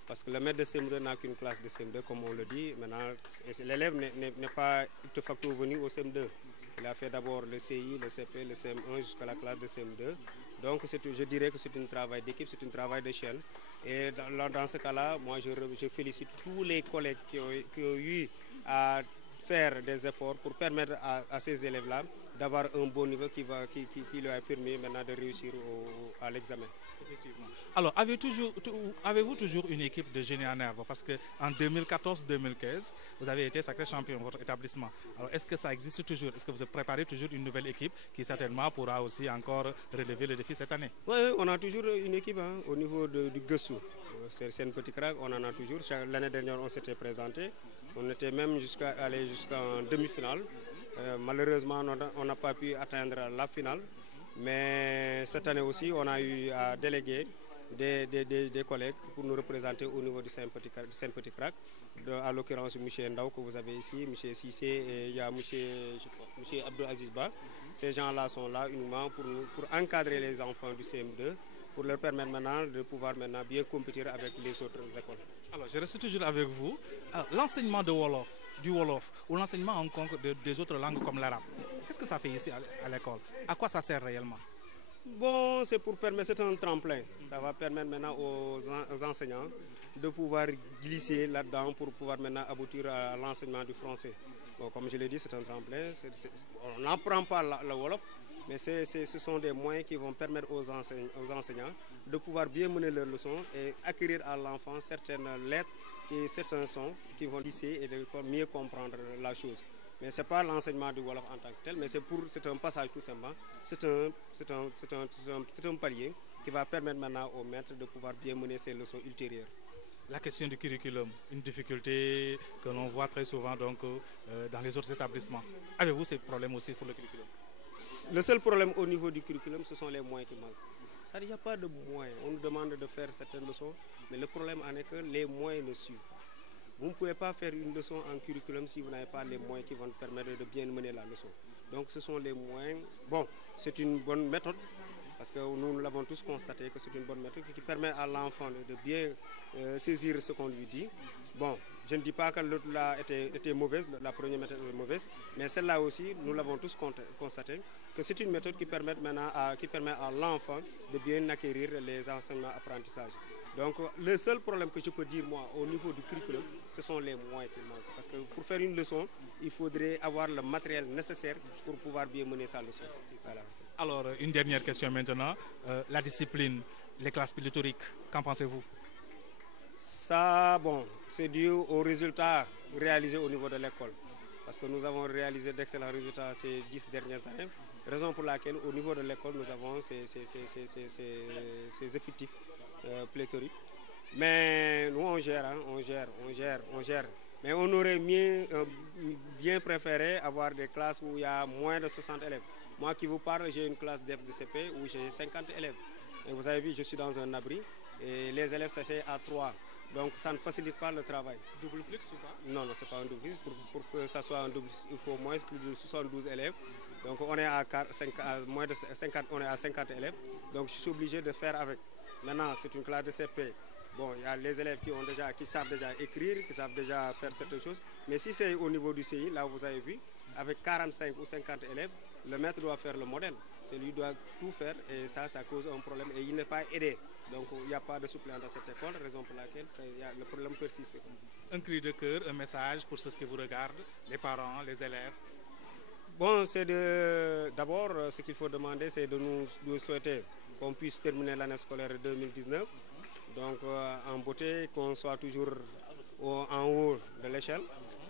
Parce que le maître de CM2 n'a qu'une classe de CM2, comme on le dit. Maintenant, l'élève n'est pas de facto venu au CM2. Il a fait d'abord le CI, le CP, le CM1 jusqu'à la classe de CM2. Donc, je dirais que c'est un travail d'équipe, c'est un travail d'échelle. Et dans ce cas-là, moi, je félicite tous les collègues qui ont eu à faire des efforts pour permettre à ces élèves-là d'avoir un bon niveau qui leur a permis maintenant de réussir à l'examen. Effectivement. Alors, avez-vous toujours une équipe de génie en herbe? Parce qu'en 2014-2015, vous avez été sacré champion de votre établissement. Alors, est-ce que ça existe toujours? Est-ce que vous préparez toujours une nouvelle équipe qui certainement pourra aussi encore relever le défi cette année? Oui, on a toujours une équipe au niveau du Guessou. C'est un petit crack, on en a toujours. L'année dernière, on s'était présenté. On était même allé jusqu'en demi-finale. Malheureusement, on n'a pas pu atteindre la finale. Mais cette année aussi, on a eu à déléguer des collègues pour nous représenter au niveau du Saint-Petit Crac. À l'occurrence, M. Ndao que vous avez ici, M. Cissé et il y a M. Abdou Azizba. Ces gens-là sont là uniquement pour encadrer les enfants du CM2, pour leur permettre maintenant de pouvoir maintenant bien compétir avec les autres écoles. Alors, je reste toujours avec vous. L'enseignement du Wolof ou l'enseignement en concours des autres langues comme l'arabe, qu'est-ce que ça fait ici à l'école? À quoi ça sert réellement? Bon, c'est pour permettre, c'est un tremplin. Ça va permettre maintenant aux enseignants de pouvoir glisser là-dedans pour pouvoir maintenant aboutir à l'enseignement du français. Bon, comme je l'ai dit, c'est un tremplin. On n'apprend pas le Wolof, mais ce sont des moyens qui vont permettre aux enseignants de pouvoir bien mener leurs leçons et acquérir à l'enfant certaines lettres et certains sons qui vont lisser et de mieux comprendre la chose. Mais ce n'est pas l'enseignement du Wolof en tant que tel, mais c'est un passage tout simplement. C'est un palier qui va permettre maintenant aux maîtres de pouvoir bien mener ces leçons ultérieures. La question du curriculum, une difficulté que l'on voit très souvent donc, dans les autres établissements. Avez-vous ces problèmes aussi pour le curriculum? Le seul problème au niveau du curriculum, ce sont les moyens qui manquent. Ça, il n'y a pas de moyens. On nous demande de faire certaines leçons, mais le problème en est que les moyens ne suivent pas. Vous ne pouvez pas faire une leçon en curriculum si vous n'avez pas les moyens qui vont vous permettre de bien mener la leçon. Donc ce sont les moyens. Bon, c'est une bonne méthode, parce que nous l'avons tous constaté que c'est une bonne méthode qui permet à l'enfant de bien saisir ce qu'on lui dit. Bon, je ne dis pas que l'autre là était mauvaise, la première méthode est mauvaise, mais celle-là aussi, nous l'avons tous constaté, que c'est une méthode qui permet à l'enfant de bien acquérir les enseignements apprentissages. Donc le seul problème que je peux dire moi au niveau du curriculum, ce sont les moyens qui manquent. Parce que pour faire une leçon, il faudrait avoir le matériel nécessaire pour pouvoir bien mener sa leçon. Voilà. Alors une dernière question maintenant, la discipline, les classes pléthoriques, qu'en pensez-vous? Ça, bon, c'est dû aux résultats réalisés au niveau de l'école. Parce que nous avons réalisé d'excellents résultats ces 10 dernières années. Raison pour laquelle au niveau de l'école, nous avons ces effectifs pléthoriques. Mais nous, on gère. Mais on aurait bien préféré avoir des classes où il y a moins de 60 élèves. Moi qui vous parle, j'ai une classe d'FDCP où j'ai 50 élèves. Et vous avez vu, je suis dans un abri et les élèves s'asseyent à 3. Donc ça ne facilite pas le travail. Double flux ou pas? Non, ce n'est pas un double flux. Pour que ça soit un double flux, il faut au moins plus de 72 élèves. Donc on est à moins de 50, on est à 50 élèves. Donc je suis obligé de faire avec. Maintenant, c'est une classe de CP. Bon, il y a les élèves qui savent déjà écrire, qui savent déjà faire certaines choses. Mais si c'est au niveau du CI, là vous avez vu, avec 45 ou 50 élèves, le maître doit faire le modèle. C'est lui qui doit tout faire et ça cause un problème et il n'est pas aidé. Donc il n'y a pas de suppléant dans cette école, raison pour laquelle le problème persiste. Un cri de cœur, un message pour ceux qui vous regardent, les parents, les élèves? Bon, c'est d'abord ce qu'il faut demander, c'est de nous souhaiter qu'on puisse terminer l'année scolaire 2019. Donc en beauté, qu'on soit toujours en haut de l'échelle,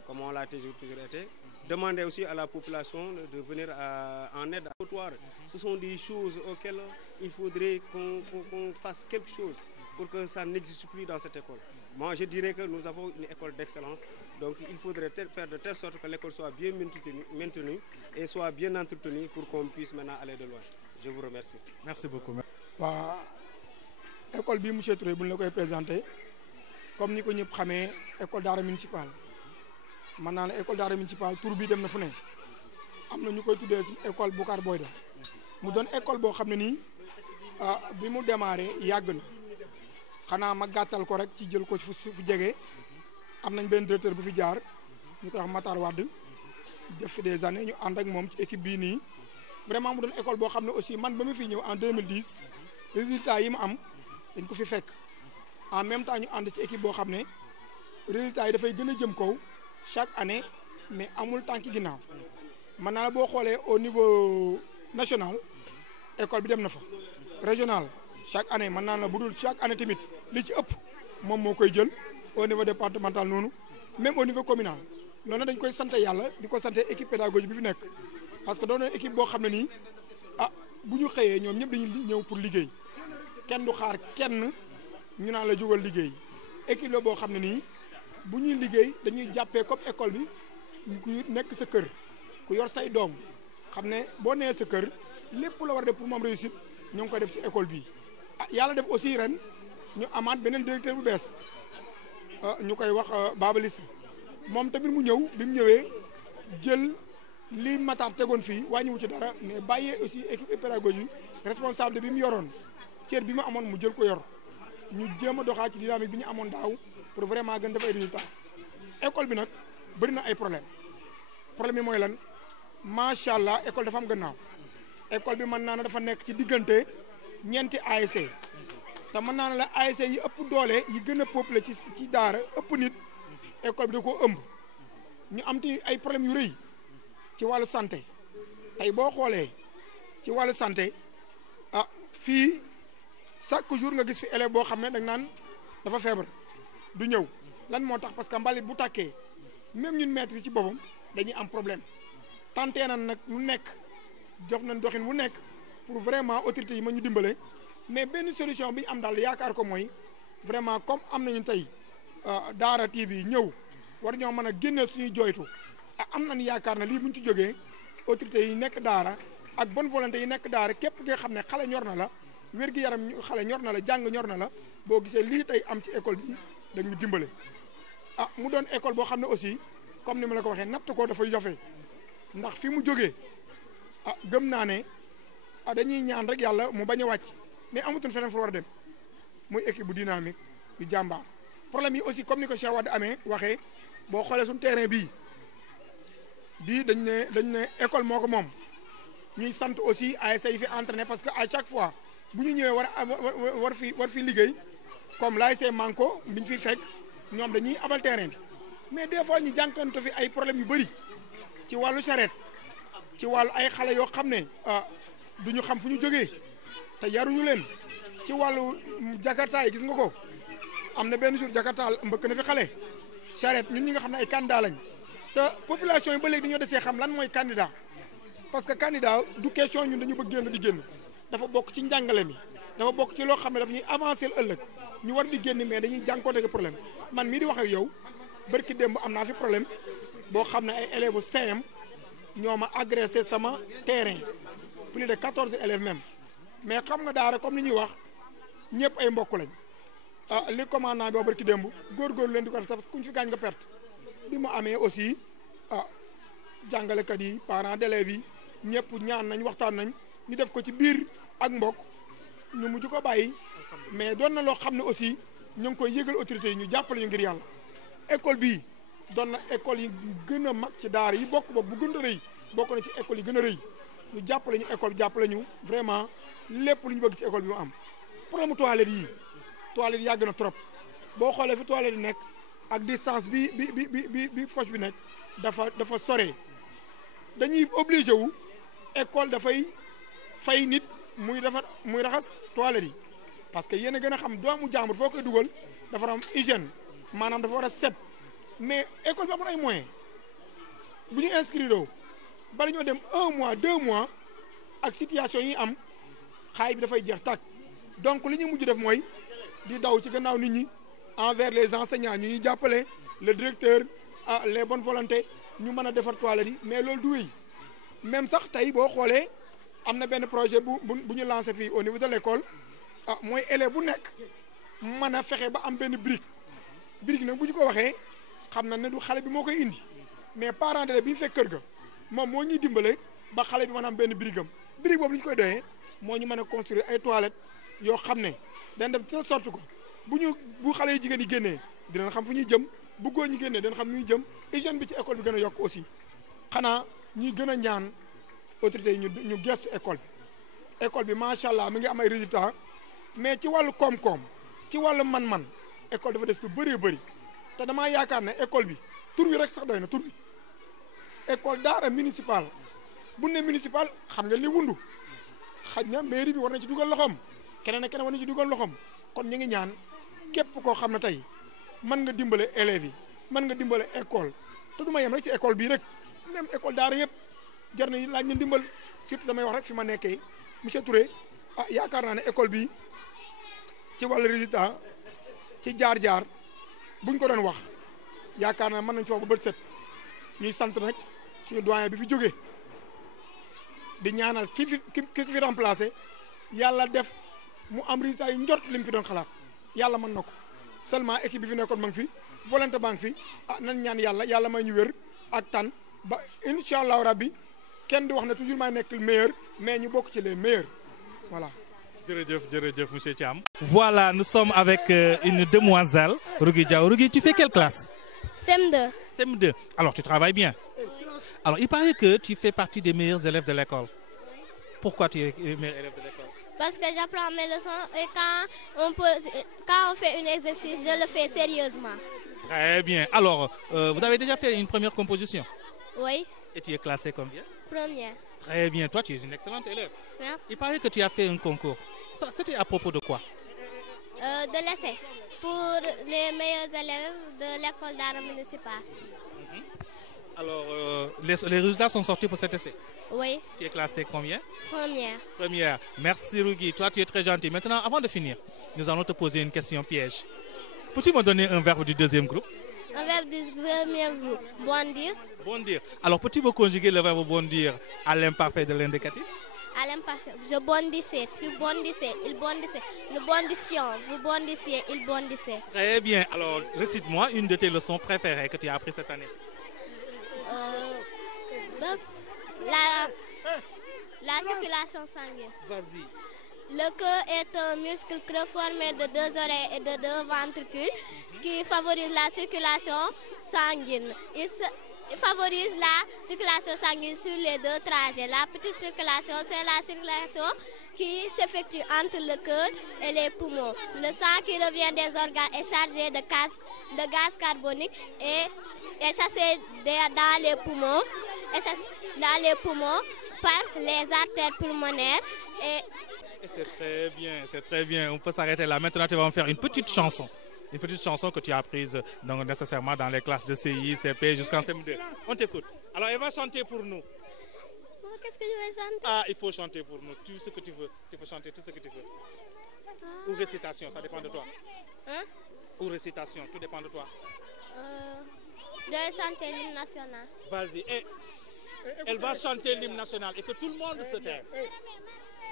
comme on l'a toujours été. Demander aussi à la population de venir en aide à trottoir. Ce sont des choses auxquelles il faudrait qu'on fasse quelque chose pour que ça n'existe plus dans cette école. Moi, je dirais que nous avons une école d'excellence, donc il faudrait faire de telle sorte que l'école soit bien maintenue et soit bien entretenue pour qu'on puisse maintenant aller de loin. Je vous remercie. Merci beaucoup. École bi monsieur Touré bu ñu la koy présenté comme ni ko ñëpp xamee école d'art municipal man naa la école d'art municipal tur bi dem na fu ne am na ñu koy tuddee ci école Boucar Boyda mu doon école boo xam ne nii bi mu démarré yàgg na xanaa ma gàttal ko rek ci jël ko ci fu jege am nañ benn directeur bu fi jaar ñu koy wax Matar Wade def fi des années ñu ànd ak moom ci équipe bii nii vraiment mu doon école boo xam ne aussi man ba ma fi ñëw en 2010 résultats yi ma am dañ ko fi fekk en même temps ñu ànd ci équipe boo xam ne résultats yi dafay gën a jëm kaw chaque année mais amul tànki ginnaaw man naa boo xoolee au niveau national école bi dem na fa régional chaque année man naa la budul chaque année tamit li ci ëpp moom moo koy jël au niveau départemental noonu même au niveau communal loolu dañ koy sant yàlla di ko sant équipe pédagogique bi fi nekk parce que doon na équipe boo xam ne nii bu ñu xëyee ñoom ñëpp dañuy ñëw pour liggéey kenn du xaar kenn ñu naan la jógal liggéey équipe la boo xam ne nii bu ñuy liggéey dañuy jàppee comme école bi ku nekk sa kër ku yor say doom xam ne boo nee sa kër lépp la war a def pour moom réussite ñoo ngi koy def ci école bi yàlla def aussi ren ñu amaat beneen directeur bu bees ñu koy wax Baba Lissa moom tamit mu ñëw bi mu ñëwee jël li Matar tegoon fii wàññiwu ci dara mais bàyyee aussi équipe pédagogique responsable bi mu yoroon cër bi mu amoon mu jël ko yor ñu jéem a doxaa ci dynamique bi ñu amoon daaw pour vraiment gën def ay résultats école bi nag bëri na ay problème yi mooy lan macha allah école dafa am gannaaw école bi mën naa ne dafa nekk ci diggante ñeenti ASC te mën naa ne la ASC yi ëpp doole yi gën a peuplé ci daara ëpp nit école bi da koo ëmb ñu am ti ay problèmes yu rëy ci wàllu santé tey boo xoolee ci wàllu santé fii chaque jour nga gis fi élève boo xam ne da nga naan dafa feebar du ñëw lan moo tax parce que mbalit bu tàkkee même ñun maître yi ci boppam dañuy am problème tenté nañ nag lu nekk jox nañ doxin wu nekk pour vraiment autorités yi ma ñu dimbale mais benn solution bi ñu am daal yaakaar ko mooy vraiment comme am nañu tey Daara TV ñëw war ñoo mën a génneel suñuy jooytu am nañ yaakaar na lii bu ñu ci jógee autorités yi nekk Daara ak bonne volonté yi nekk Daara képp nga xam ne xale ñor na la wér-gi-yaram xale ñor na la jàng ñor na la boo gisee lii tey am ci école bi da ñu dimbale mu doon école boo xam ne aussi comme ni ma la ko waxee natt ko dafay jafe ndax fi mu jógee gëm naa ne dañuy ñaan rek yàlla mu bañ a wàcc mais amatuñ feneen fu war a dem muy équipe bu dynamique yu jàmbaar problème yi aussi comme ni ko Cheikh Wade amee waxee boo xoolee suñu terrain bii dañ ne école moo ko moom ñuy sant aussi ASC yi fi entraîné parce que à chaque fois bu ñu ñëwee war fi liggéey comme l'ASC Manko bi ñu fiy fekk ñoom dañuy abal terrain bi mais des fois ñu jànkanto fi ay problèmes yu bëri ci wàllu charrette ci wàllu ay xale yoo xam ne du ñu xam fu ñu jógee te yaruñu leen ci wàllu jakarta yi gis nga ko am na benn jour jakarta mbëkk na fi xale charrette ñun ñi nga xam ne ay candidat lañ te population yi ba léegi dañoo desee xam lan mooy candidat parce que candidat du question ñun dañu bëgg génn di génn dafa bokk ci njàngale mi dafa bokk ci loo xam ne dafa ñuy avancer ëllëg ñu war di génn mais dañuy jànkoonte problème man mii di wax ak yow barki démb am naa fi problème boo xam ne ay élèves CM ñoo ma agressé sama terrain plus de 14 élèves même mais xam nga Daara comme ni ñuy wax ñëpp ay mbokk lañ li commandant bi wax barki démb góorgóorlu leen di ko def parce que kuñ fi gaañ nga perte bi mu amee aussi jàngalekat yi parents d'élèves yi ñëpp ñaan nañ waxtaan nañ ñu def ko ci biir ak mbokk ñu mujj ko bàyyi mais doon na loo xam ne aussi ñu ngi koy yëgal autorités yi ñu jàppale ñu ngir yàlla école bii doon na école yi gën a mag ci Daara yi bokk bu gën a rëy bokk na ci école yi gën a rëy ñu jàppale ñu école jàppale ñu vraiment lépp lu ñu bëgg ci école bi mu am problème toilette yi yàgg na trop boo xoolee fi toilette yi nekk ak distance bi fosse bi nekk dafa sore dañuy obligé wu école dafay fay nit muy raxas toilette yi parce que yéen a gën a xam doomu jàmbur foo koy dugal dafa am hygiène maanaam dafa war a set mais école bi amul ay moyens bu ñu inscrire bala ñoo dem 1 mois 2 mois ak situation yi am xaay bi dafay jeex tàkk donc li ñu mujj def mooy di daw ci gannaaw nit ñi envers les enseignants ñu ñuy jàppale le directeur les bonnes volontés ñu mën a defar toilette yi mais loolu du wéy même sax tey boo xoolee am na benn projet bu ñu lancé fii au niveau de l'école mooy élève bu nekk mën a fexe ba am benn brique nag bu ñu ko waxee xam na ne du xale bi moo koy indi mais parents d'élèves bi ñu fekk kër ga moom moo ñuy dimbale ba xale bi mën a am benn brique boobu li ñu koy doyee moo ñu mën a construire ay toilettes yoo xam ne dañ def de telle sorte que bu xale yi jigéen yi génnee dinañ xam fu ñuy jëm bu góor ñi génnee dinañ xam ñuy jëm hygiène bi ci école bi gën a yokk aussi xanaa ñuy gën a ñaan autorités yi ñu gëstu école bi macha allah mi ngi am ay résultats mais ci wàllu koom-koom ci wàllu man-man école dafa des lu bëree bëri te damaa yaakaar ne école bi tur bi rek sax doy na tur bi école Daara municipal bu ne municipal xam nga li wundu xaj na mairie bi war na ci dugal loxoom keneen ak keneen war na ci dugal loxoom kon ñu ngi ñaan képp koo xam ne tey mën nga dimbale élèves yi mën nga dimbale école te du ma yem rek ci école bii rek même école Daara yëpp jar na laaj na dimbal surtout damay wax rek fi ma nekkee monsieur Touré yaakaar naa ne école bi ci wàllu résultat ci jaar-jaar buñ ko doon wax yaakaar naa mën nañ ci wax ba bët set ñuy sant nag suñu doyen bi fi jógee di ñaanal ki fi remplacé yàlla def mu am résultat yi njort li mu fi doon xalaat yàlla mën na ko seulement équipe bi fi nekkoon ma ngi fi volonté baa ngi fi nañ ñaan yàlla may ñu wér ak tan ba incha allahu rabbi kenn di wax ne toujours may nekk meilleur mais ñu bokk ci les meilleurs voilà. Jërëjëf monsieur Thiam. Voilà, nous sommes avec une demoiselle, Rougui Diaw. Rougui, tu fais quelle classe? CM2. CM2. Alors, tu travailles bien. Alors, il paraît que tu fais partie des meilleurs élèves de l'école. Pourquoi tu es le meilleur élève de l'école? Parce que j'apprends mes leçons et quand on fait un exercice, je le fais sérieusement. Très bien. Alors, vous avez déjà fait une première composition? Oui. Et tu es classée combien? Première. Très bien. Toi, tu es une excellente élève. Merci. Il paraît que tu as fait un concours. Ça, c'était à propos de quoi? De l'essai pour les meilleurs élèves de l'école d'art municipale. Alors, les résultats sont sortis pour cet essai? Oui. Tu es classée combien? Première. Première. Merci Rougui. Toi, tu es très gentil. Maintenant, avant de finir, nous allons te poser une question piège. Peux-tu me donner un verbe du deuxième groupe? Un verbe du premier groupe. Bondir. Bondir. Alors, peux-tu me conjuguer le verbe bondir à l'imparfait de l'indicatif? À l'imparfait. Je bondissais, tu bondissais, il bondissait. Nous bondissions, vous bondissiez, il bondissait. Très bien. Alors, récite-moi une de tes leçons préférées que tu as apprises cette année. La circulation sanguine. Vas-y. Le cœur est un muscle creux formé de 2 oreilles et de 2 ventricules qui favorise la circulation sanguine. Il favorise la circulation sanguine sur les 2 trajets. La petite circulation, c'est la circulation qui s'effectue entre le cœur et les poumons. Le sang qui revient des organes est chargé de gaz carbonique et est chassé dans les poumons par les artères pulmonaires. Et c'est très bien. On peut s'arrêter là. Maintenant, tu vas me faire une petite chanson. Une petite chanson que tu as apprise donc, nécessairement dans les classes de CI, CP jusqu'en CM2. On t'écoute. Alors, elle va chanter pour nous. Qu'est-ce que je vais chanter? Ah, il faut chanter pour nous. Tout ce que tu veux. Tu peux chanter tout ce que tu veux. Ou récitation, ça dépend de toi. Hein? Ou récitation, tout dépend de toi. Je vais chanter l'hymne national. Vas-y. Elle va chanter l'hymne national et que tout le monde se taise.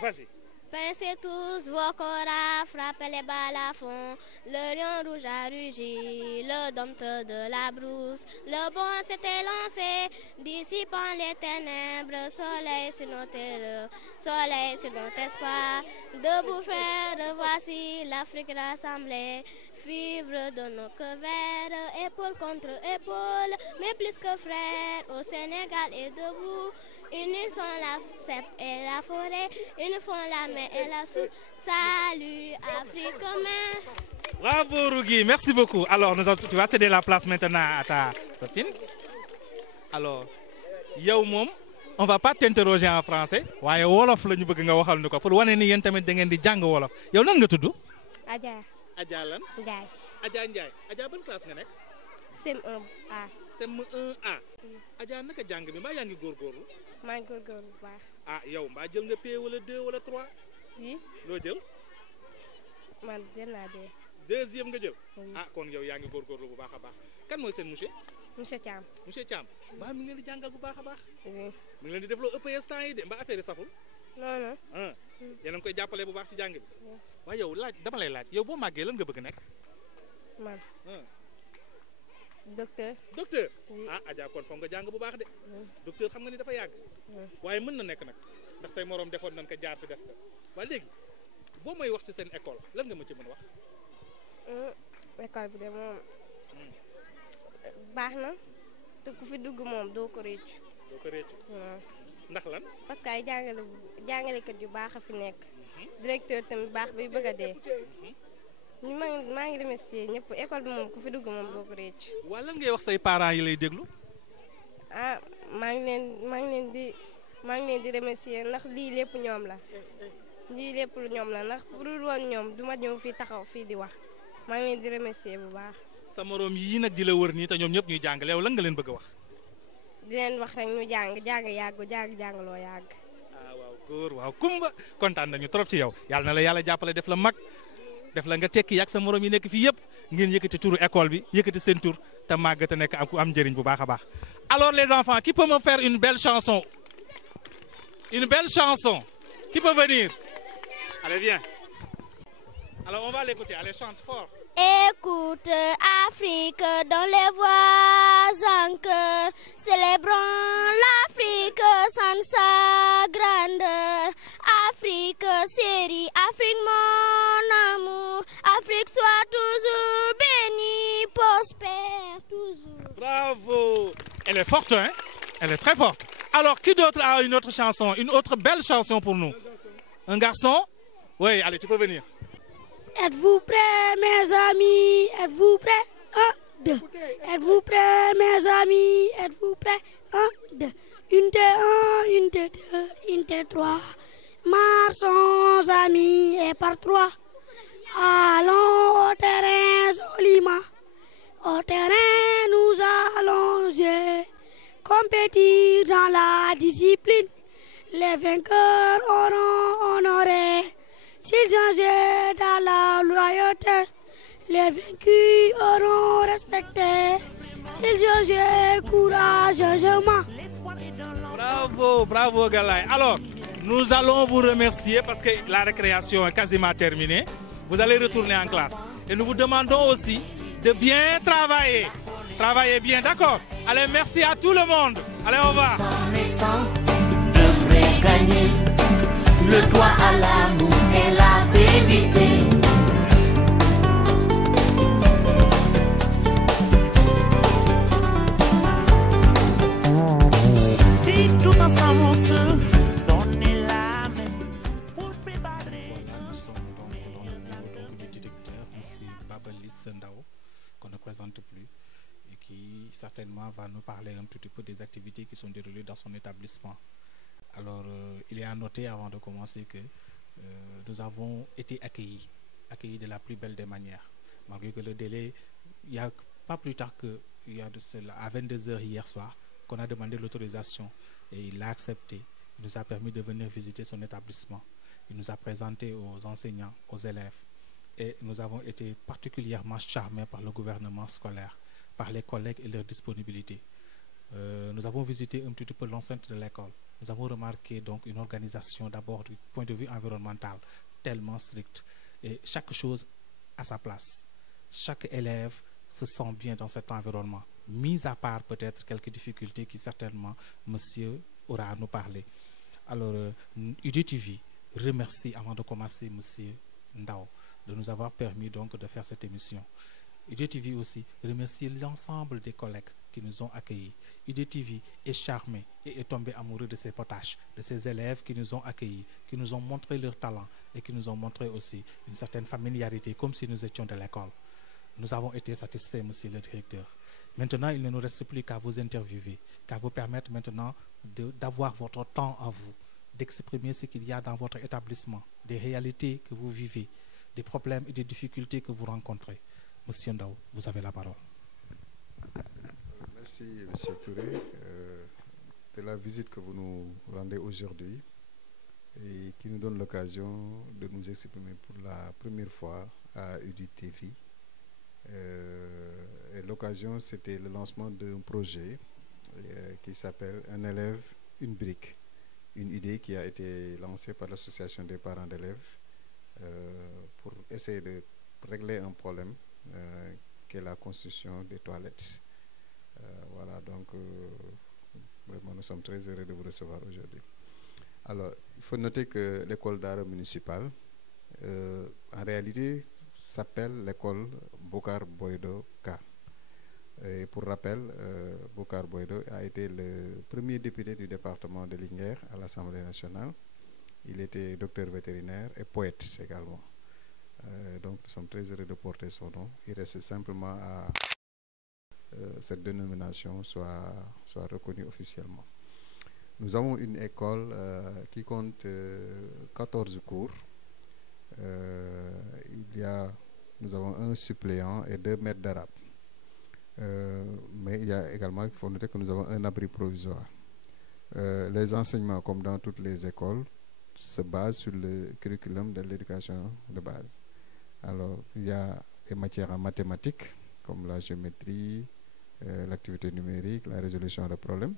Vas-y. Pincez tous vos corps à frapper les balles à fond. Le lion rouge a rugi, le dompteur de la brousse. Le bon s'était lancé, dissipant les ténèbres. Soleil sur nos terreurs, soleil sur notre espoir. Debout frères, voici l'Afrique rassemblée. Vivre de nos cœurs verts, épaule contre épaule. Mais plus que frères, au Sénégal est debout. Unis sont la cèpe et la forêt, unis font la main et la soupe. Salut Afrique commun. Bravo Rougui, merci beaucoup. Alors, tu vas céder la place maintenant à ta copine. Alors, yow mom, on va pas t'interroger en français. Waye wolof lañu bëgg nga waxal ñuko pour wone ni yeen tamit da ngeen di jang wolof. Yow nan nga tuddu? Adja. Adja lan? Ndiaye. Adja Ndiaye. Adja ban classe nga nek? CM1A. CM1A. Adja naka jang bi mbaa yaa ngi góorgóorlu? maa ngi góorgóorlu bu baax. Ah yow mbaa jël nga P wala 2 wala 3? Oui. Loo jël? man jël naa 2. Deuxième nga jël? Ah kon yow yaa ngi góorgóorlu bu baax a baax. Kan mooy seen monsieur? Monsieur Thiam. Monsieur Thiam. Mbaa mi ngi leen di jàngal bu baax a baax? Oui. mi ngi leen di def loo EPS temps yi de mbaa affaire yi saful? non non. ah yéen a ngi koy jàppale bu baax ci jàng bi. waaye yow laaj dama lay laaj yow boo màggee lan nga bëgg nekk? man. docteur. docteur. ah Adja kon foog nga jàng bu baax de. docteur xam nga ni dafa yàgg. waaye mën na nekk nag ndax say morom defoon nañ ko jaar fi def ko waaye léegi boo may wax ci seen école lan nga ma ci mën a wax. école bi de moom baax na te ku fi dugg moom doo ko réccu. doo ko réccu. ndax lan. parce que ay jàngalekat yu baax a fi nekk. directeur tamit baax bi bëgg a dee. ñu maa ngi remercier ñëpp école bi moom ku fi dugg moom doo ko réccu. waa lan ngay wax say parents yi lay déglu. ah maa ngi leen di remercier ndax lii lépp ñoom la. lii lépp lu ñoom la ndax bu dul woon ñoom du ma ñëw fii taxaw fii di wax maa ngi leen di remercier bu baax. sa morom yii nag di la wër nii te ñoom ñëpp ñuy jàngale yow lan nga leen bëgg a wax. di leen wax rek ñu jàng yàggu jàngaloo yàgg. ah waaw góor waaw kumba kontaan nañu trop ci yow yàlla na la yàlla jàppale def la mag def la nga tekki ak sa morom yi nekk fii yëpp ngeen yëkkati turu école bi yëkkati seen tur te màgg te nekk am njëriñ bu baax a baax. alors les enfants qui peut me faire une belle chanson qui peut venir allez viens alors on va l'écouter allez chante fort. Écoute Afrique dans les voix en chœur, célébrons l'Afrique sans sa grandeur. Afrique chérie, Afrique mon amour, Afrique soit toujours bénie, prospère toujours. Bravo, elle est forte hein, elle est très forte. Alors qui d'autre a une autre chanson, une autre belle chanson pour nous? Un garçon? Oui, allez tu peux venir. Êtes-vous prêts, mes amis? Êtes-vous prêts? 1, 2. Êtes-vous prêts, mes amis? Êtes-vous prêts? 1, 2. Unité 1, unité 2, unité 3. Marchons, amis, et par 3. Allons au terrain joliment. Au terrain, nous allons jouer. Compétir dans la discipline. Les vainqueurs auront honoré. S'ils ont joué dans la loyauté, les vaincus auront respecté. S'ils ont joué courageusement. Bravo, bravo Galaye. Alors, nous allons vous remercier parce que la récréation est quasiment terminée. Vous allez retourner en classe. Et nous vous demandons aussi de bien travailler. Travaillez bien, d'accord? Allez, merci à tout le monde. Allez, au revoir. Devrait gagner le droit à l'amour et la vérité. Si tous ensemble on se donnait la main pour préparer. Voilà, nous sommes donc dans le bureau du directeur, M. Babali Sendao, qu'on ne présente plus, et qui certainement va nous parler un petit peu des activités qui sont déroulées dans son établissement. Alors, il est à noter avant de commencer que nous avons été accueillis de la plus belle des manières. Malgré que le délai, il n'y a pas plus tard que il y a de cela, à 22h hier soir, qu'on a demandé l'autorisation et il l'a accepté. Il nous a permis de venir visiter son établissement. Il nous a présenté aux enseignants, aux élèves. Et nous avons été particulièrement charmés par le gouvernement scolaire, par les collègues et leur disponibilité. Nous avons visité un petit peu l'enceinte de l'école. Nous avons remarqué donc une organisation d'abord du point de vue environnemental tellement stricte. Et chaque chose à sa place. Chaque élève se sent bien dans cet environnement, mis à part peut-être quelques difficultés qui certainement monsieur aura à nous parler. Alors, UDTV remercie avant de commencer monsieur Ndao de nous avoir permis donc de faire cette émission. UDTV aussi remercie l'ensemble des collègues qui nous ont accueillis. UDTV est charmé et est tombé amoureux de ces potaches, de ces élèves qui nous ont accueillis, qui nous ont montré leur talent et qui nous ont montré aussi une certaine familiarité, comme si nous étions de l'école. Nous avons été satisfaits, monsieur le directeur. Maintenant, il ne nous reste plus qu'à vous interviewer, qu'à vous permettre maintenant d'avoir votre temps à vous, d'exprimer ce qu'il y a dans votre établissement, des réalités que vous vivez, des problèmes et des difficultés que vous rencontrez. Monsieur Ndao, vous avez la parole. Merci, monsieur Touré, de la visite que vous nous rendez aujourd'hui et qui nous donne l'occasion de nous exprimer pour la première fois à UDTV. Et l'occasion, c'était le lancement d'un projet qui s'appelle Un élève, une brique. Une idée qui a été lancée par l'association des parents d'élèves pour essayer de régler un problème qui est la construction des toilettes. Voilà, donc vraiment nous sommes très heureux de vous recevoir aujourd'hui. Alors, il faut noter que l'école d'art municipale, en réalité, s'appelle l'école Bokar Boydo K. Et pour rappel, Bokar Boydo a été le premier député du département de Linguère à l'Assemblée nationale. Il était docteur vétérinaire et poète également. Donc nous sommes très heureux de porter son nom. Il reste simplement à cette dénomination soit reconnue officiellement. Nous avons une école qui compte 14 cours. Nous avons un suppléant et 2 maîtres d'arabe. Mais il y a également, il faut noter que nous avons un abri provisoire. Les enseignements, comme dans toutes les écoles, se basent sur le curriculum de l'éducation de base. Alors, il y a des matières en mathématiques, comme la géométrie, l'activité numérique, la résolution de problèmes.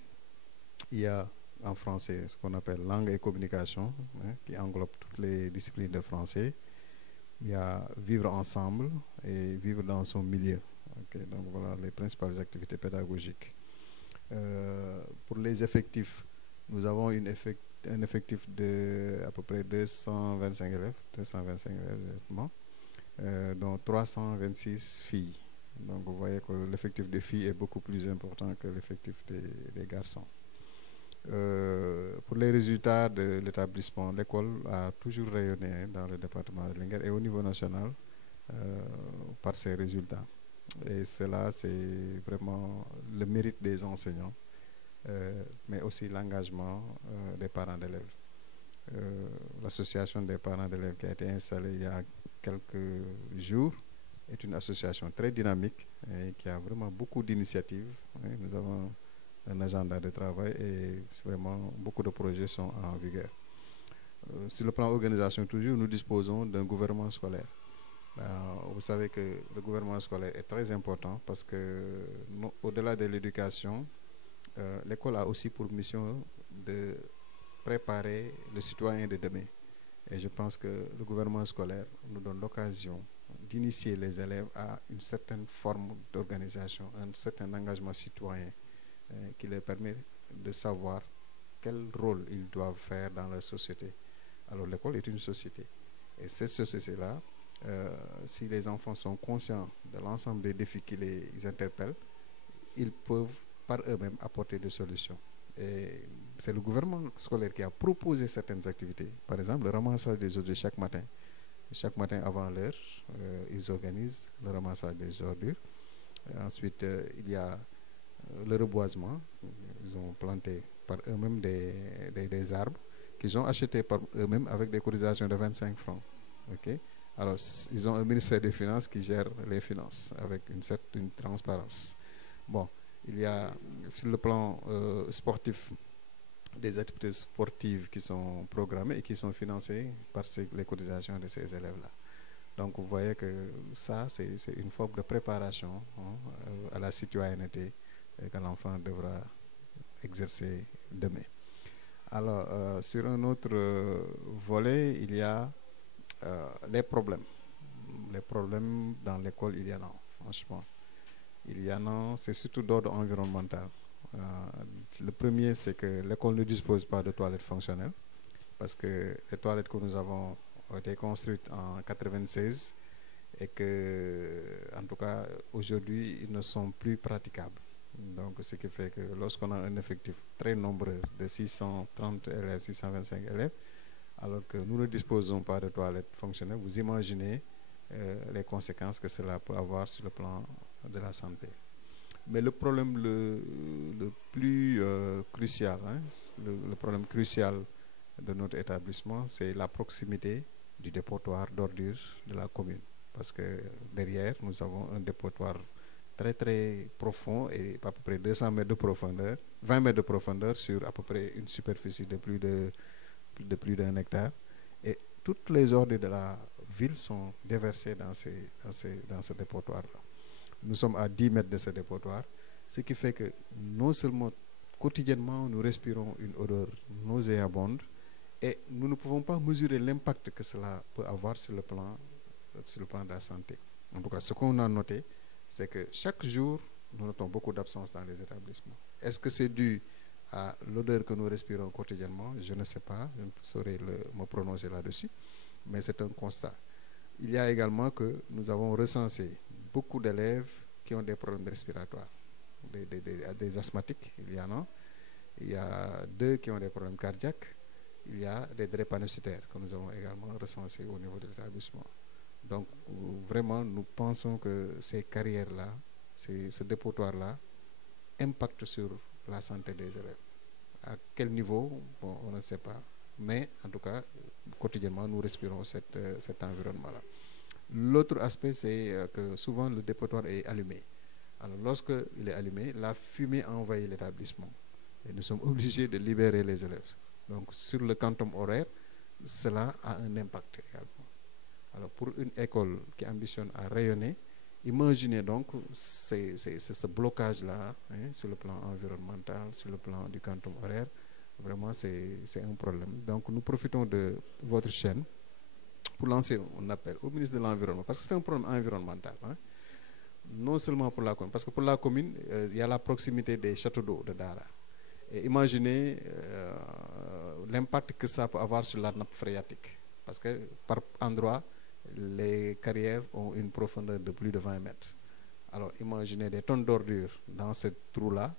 Il y a en français ce qu'on appelle langue et communication, qui englobe toutes les disciplines de français. Il y a vivre ensemble et vivre dans son milieu. Okay, donc voilà les principales activités pédagogiques. Pour les effectifs, nous avons un effectif de à peu près 225 élèves exactement, dont 326 filles. Donc vous voyez que l'effectif des filles est beaucoup plus important que l'effectif des garçons. Pour les résultats de l'établissement, l'école a toujours rayonné dans le département de Linguère et au niveau national par ses résultats. Et cela, c'est vraiment le mérite des enseignants, mais aussi l'engagement des parents d'élèves. L'association des parents d'élèves qui a été installée il y a quelques jours est une association très dynamique et qui a vraiment beaucoup d'initiatives. Nous avons un agenda de travail et vraiment beaucoup de projets sont en vigueur. Sur le plan organisation toujours, nous disposons d'un gouvernement scolaire. Vous savez que le gouvernement scolaire est très important parce que au-delà de l'éducation, l'école a aussi pour mission de préparer le citoyen de demain. Et je pense que le gouvernement scolaire nous donne l'occasion d'initier les élèves à une certaine forme d'organisation, un certain engagement citoyen qui leur permet de savoir quel rôle ils doivent faire dans la société. Alors l'école est une société. Et cette société-là, si les enfants sont conscients de l'ensemble des défis qui les interpellent, ils peuvent par eux-mêmes apporter des solutions. Et c'est le gouvernement scolaire qui a proposé certaines activités. Par exemple, le ramassage des ordures chaque matin. Chaque matin avant l'heure, ils organisent le ramassage des ordures. Ensuite, il y a le reboisement. Ils ont planté par eux-mêmes des arbres qu'ils ont achetés par eux-mêmes avec des cotisations de 25 francs. Okay? Alors, ils ont un ministère des Finances qui gère les finances avec une certaine transparence. Bon, il y a sur le plan sportif des activités sportives qui sont programmées et qui sont financées par les cotisations de ces élèves-là. Donc vous voyez que ça, c'est une forme de préparation à la citoyenneté que l'enfant devra exercer demain. Alors, sur un autre volet, il y a les problèmes. Les problèmes dans l'école, il y en a, franchement. Il y en a, c'est surtout d'ordre environnemental. Le premier, c'est que l'école ne dispose pas de toilettes fonctionnelles parce que les toilettes que nous avons ont été construites en 1996 et que, en tout cas, aujourd'hui, ils ne sont plus praticables. Donc, ce qui fait que lorsqu'on a un effectif très nombreux de 630 élèves, 625 élèves, alors que nous ne disposons pas de toilettes fonctionnelles, vous imaginez les conséquences que cela peut avoir sur le plan de la santé. Mais le problème le plus crucial, le problème crucial de notre établissement, c'est la proximité du dépotoir d'ordures de la commune. Parce que derrière, nous avons un dépotoir très très profond et à peu près 200 mètres de profondeur, 20 mètres de profondeur sur à peu près une superficie de plus d'1 hectare. Et toutes les ordures de la ville sont déversées dans ce dépotoir-là. Nous sommes à 10 mètres de ce dépotoir, ce qui fait que non seulement quotidiennement nous respirons une odeur nauséabonde et nous ne pouvons pas mesurer l'impact que cela peut avoir sur le plan de la santé. En tout cas, ce qu'on a noté, c'est que chaque jour, nous notons beaucoup d'absences dans les établissements. Est-ce que c'est dû à l'odeur que nous respirons quotidiennement? Je ne sais pas, je ne saurais me prononcer là-dessus, mais c'est un constat. Il y a également que nous avons recensé beaucoup d'élèves qui ont des problèmes respiratoires, des asthmatiques, il y en a. Il y a 2 qui ont des problèmes cardiaques. Il y a des drépanocytaires que nous avons également recensés au niveau de l'établissement. Donc, vraiment, nous pensons que ces carrières-là, ce dépotoir-là, impactent sur la santé des élèves. À quel niveau, bon, on ne sait pas. Mais, en tout cas, quotidiennement, nous respirons cet environnement-là. L'autre aspect, c'est que souvent le dépotoir est allumé. Alors, lorsqu'il est allumé, la fumée envahit l'établissement. Et nous sommes obligés de libérer les élèves. Donc, sur le quantum horaire, cela a un impact également. Alors, pour une école qui ambitionne à rayonner, imaginez donc ce blocage-là sur le plan environnemental, sur le plan du quantum horaire. Vraiment, c'est un problème. Donc, nous profitons de votre chaîne pour lancer un appel au ministre de l'Environnement, parce que c'est un problème environnemental. Non seulement pour la commune, parce que pour la commune, il y a la proximité des châteaux d'eau de Dara. Et imaginez l'impact que ça peut avoir sur la nappe phréatique. Parce que par endroit, les carrières ont une profondeur de plus de 20 mètres. Alors imaginez des tonnes d'ordures dans ce trou-là,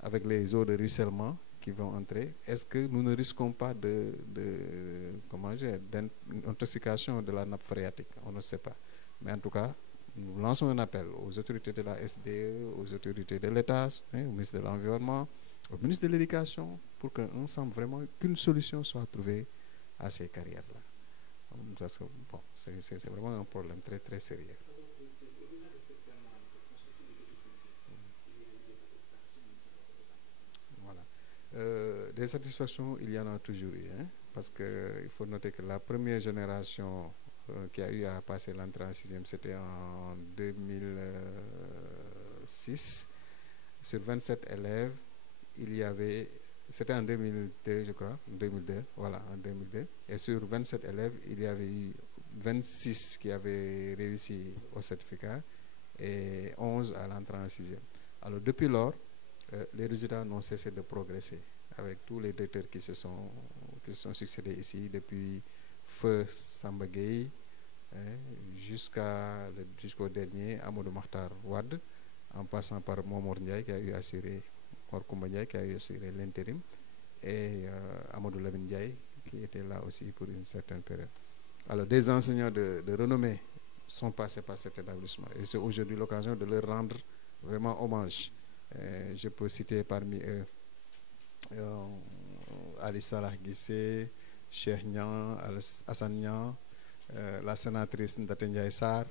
avec les eaux de ruissellement qui vont entrer. Est-ce que nous ne risquons pas d'intoxication de la nappe phréatique? On ne sait pas. Mais en tout cas, nous lançons un appel aux autorités de la SDE, aux autorités de l'État, au ministre de l'Environnement, au ministre de l'Éducation, pour qu'ensemble, vraiment, qu'une solution soit trouvée à ces carrières-là. Parce que, bon, c'est vraiment un problème très, très sérieux. Voilà. Des satisfactions, il y en a toujours eu, hein, parce qu'il faut noter que la première génération qui a eu à passer l'entrée en sixième, c'était en 2006. Sur 27 élèves, il y avait, c'était en 2002, je crois, en 2002, voilà, en 2002. Et sur 27 élèves, il y avait eu 26 qui avaient réussi au certificat et 11 à l'entrée en sixième. Alors, depuis lors, les résultats n'ont cessé de progresser avec tous les directeurs qui se sont succédés ici, depuis Feu Samba Gueye jusqu'au dernier, Amadou Makhtar Wade, en passant par Momor Ndiaye qui a eu assuré, Mor Koumba Ndiaye qui a eu assuré l'intérim, et Amadou Lamine Ndiaye qui était là aussi pour une certaine période. Alors, des enseignants de renommée sont passés par cet établissement et c'est aujourd'hui l'occasion de leur rendre vraiment hommage. Je peux citer parmi eux Ali Salah Guissé, Cheikh Niang, Hassan Niang, la sénatrice Ndate Ndiaye Sarr,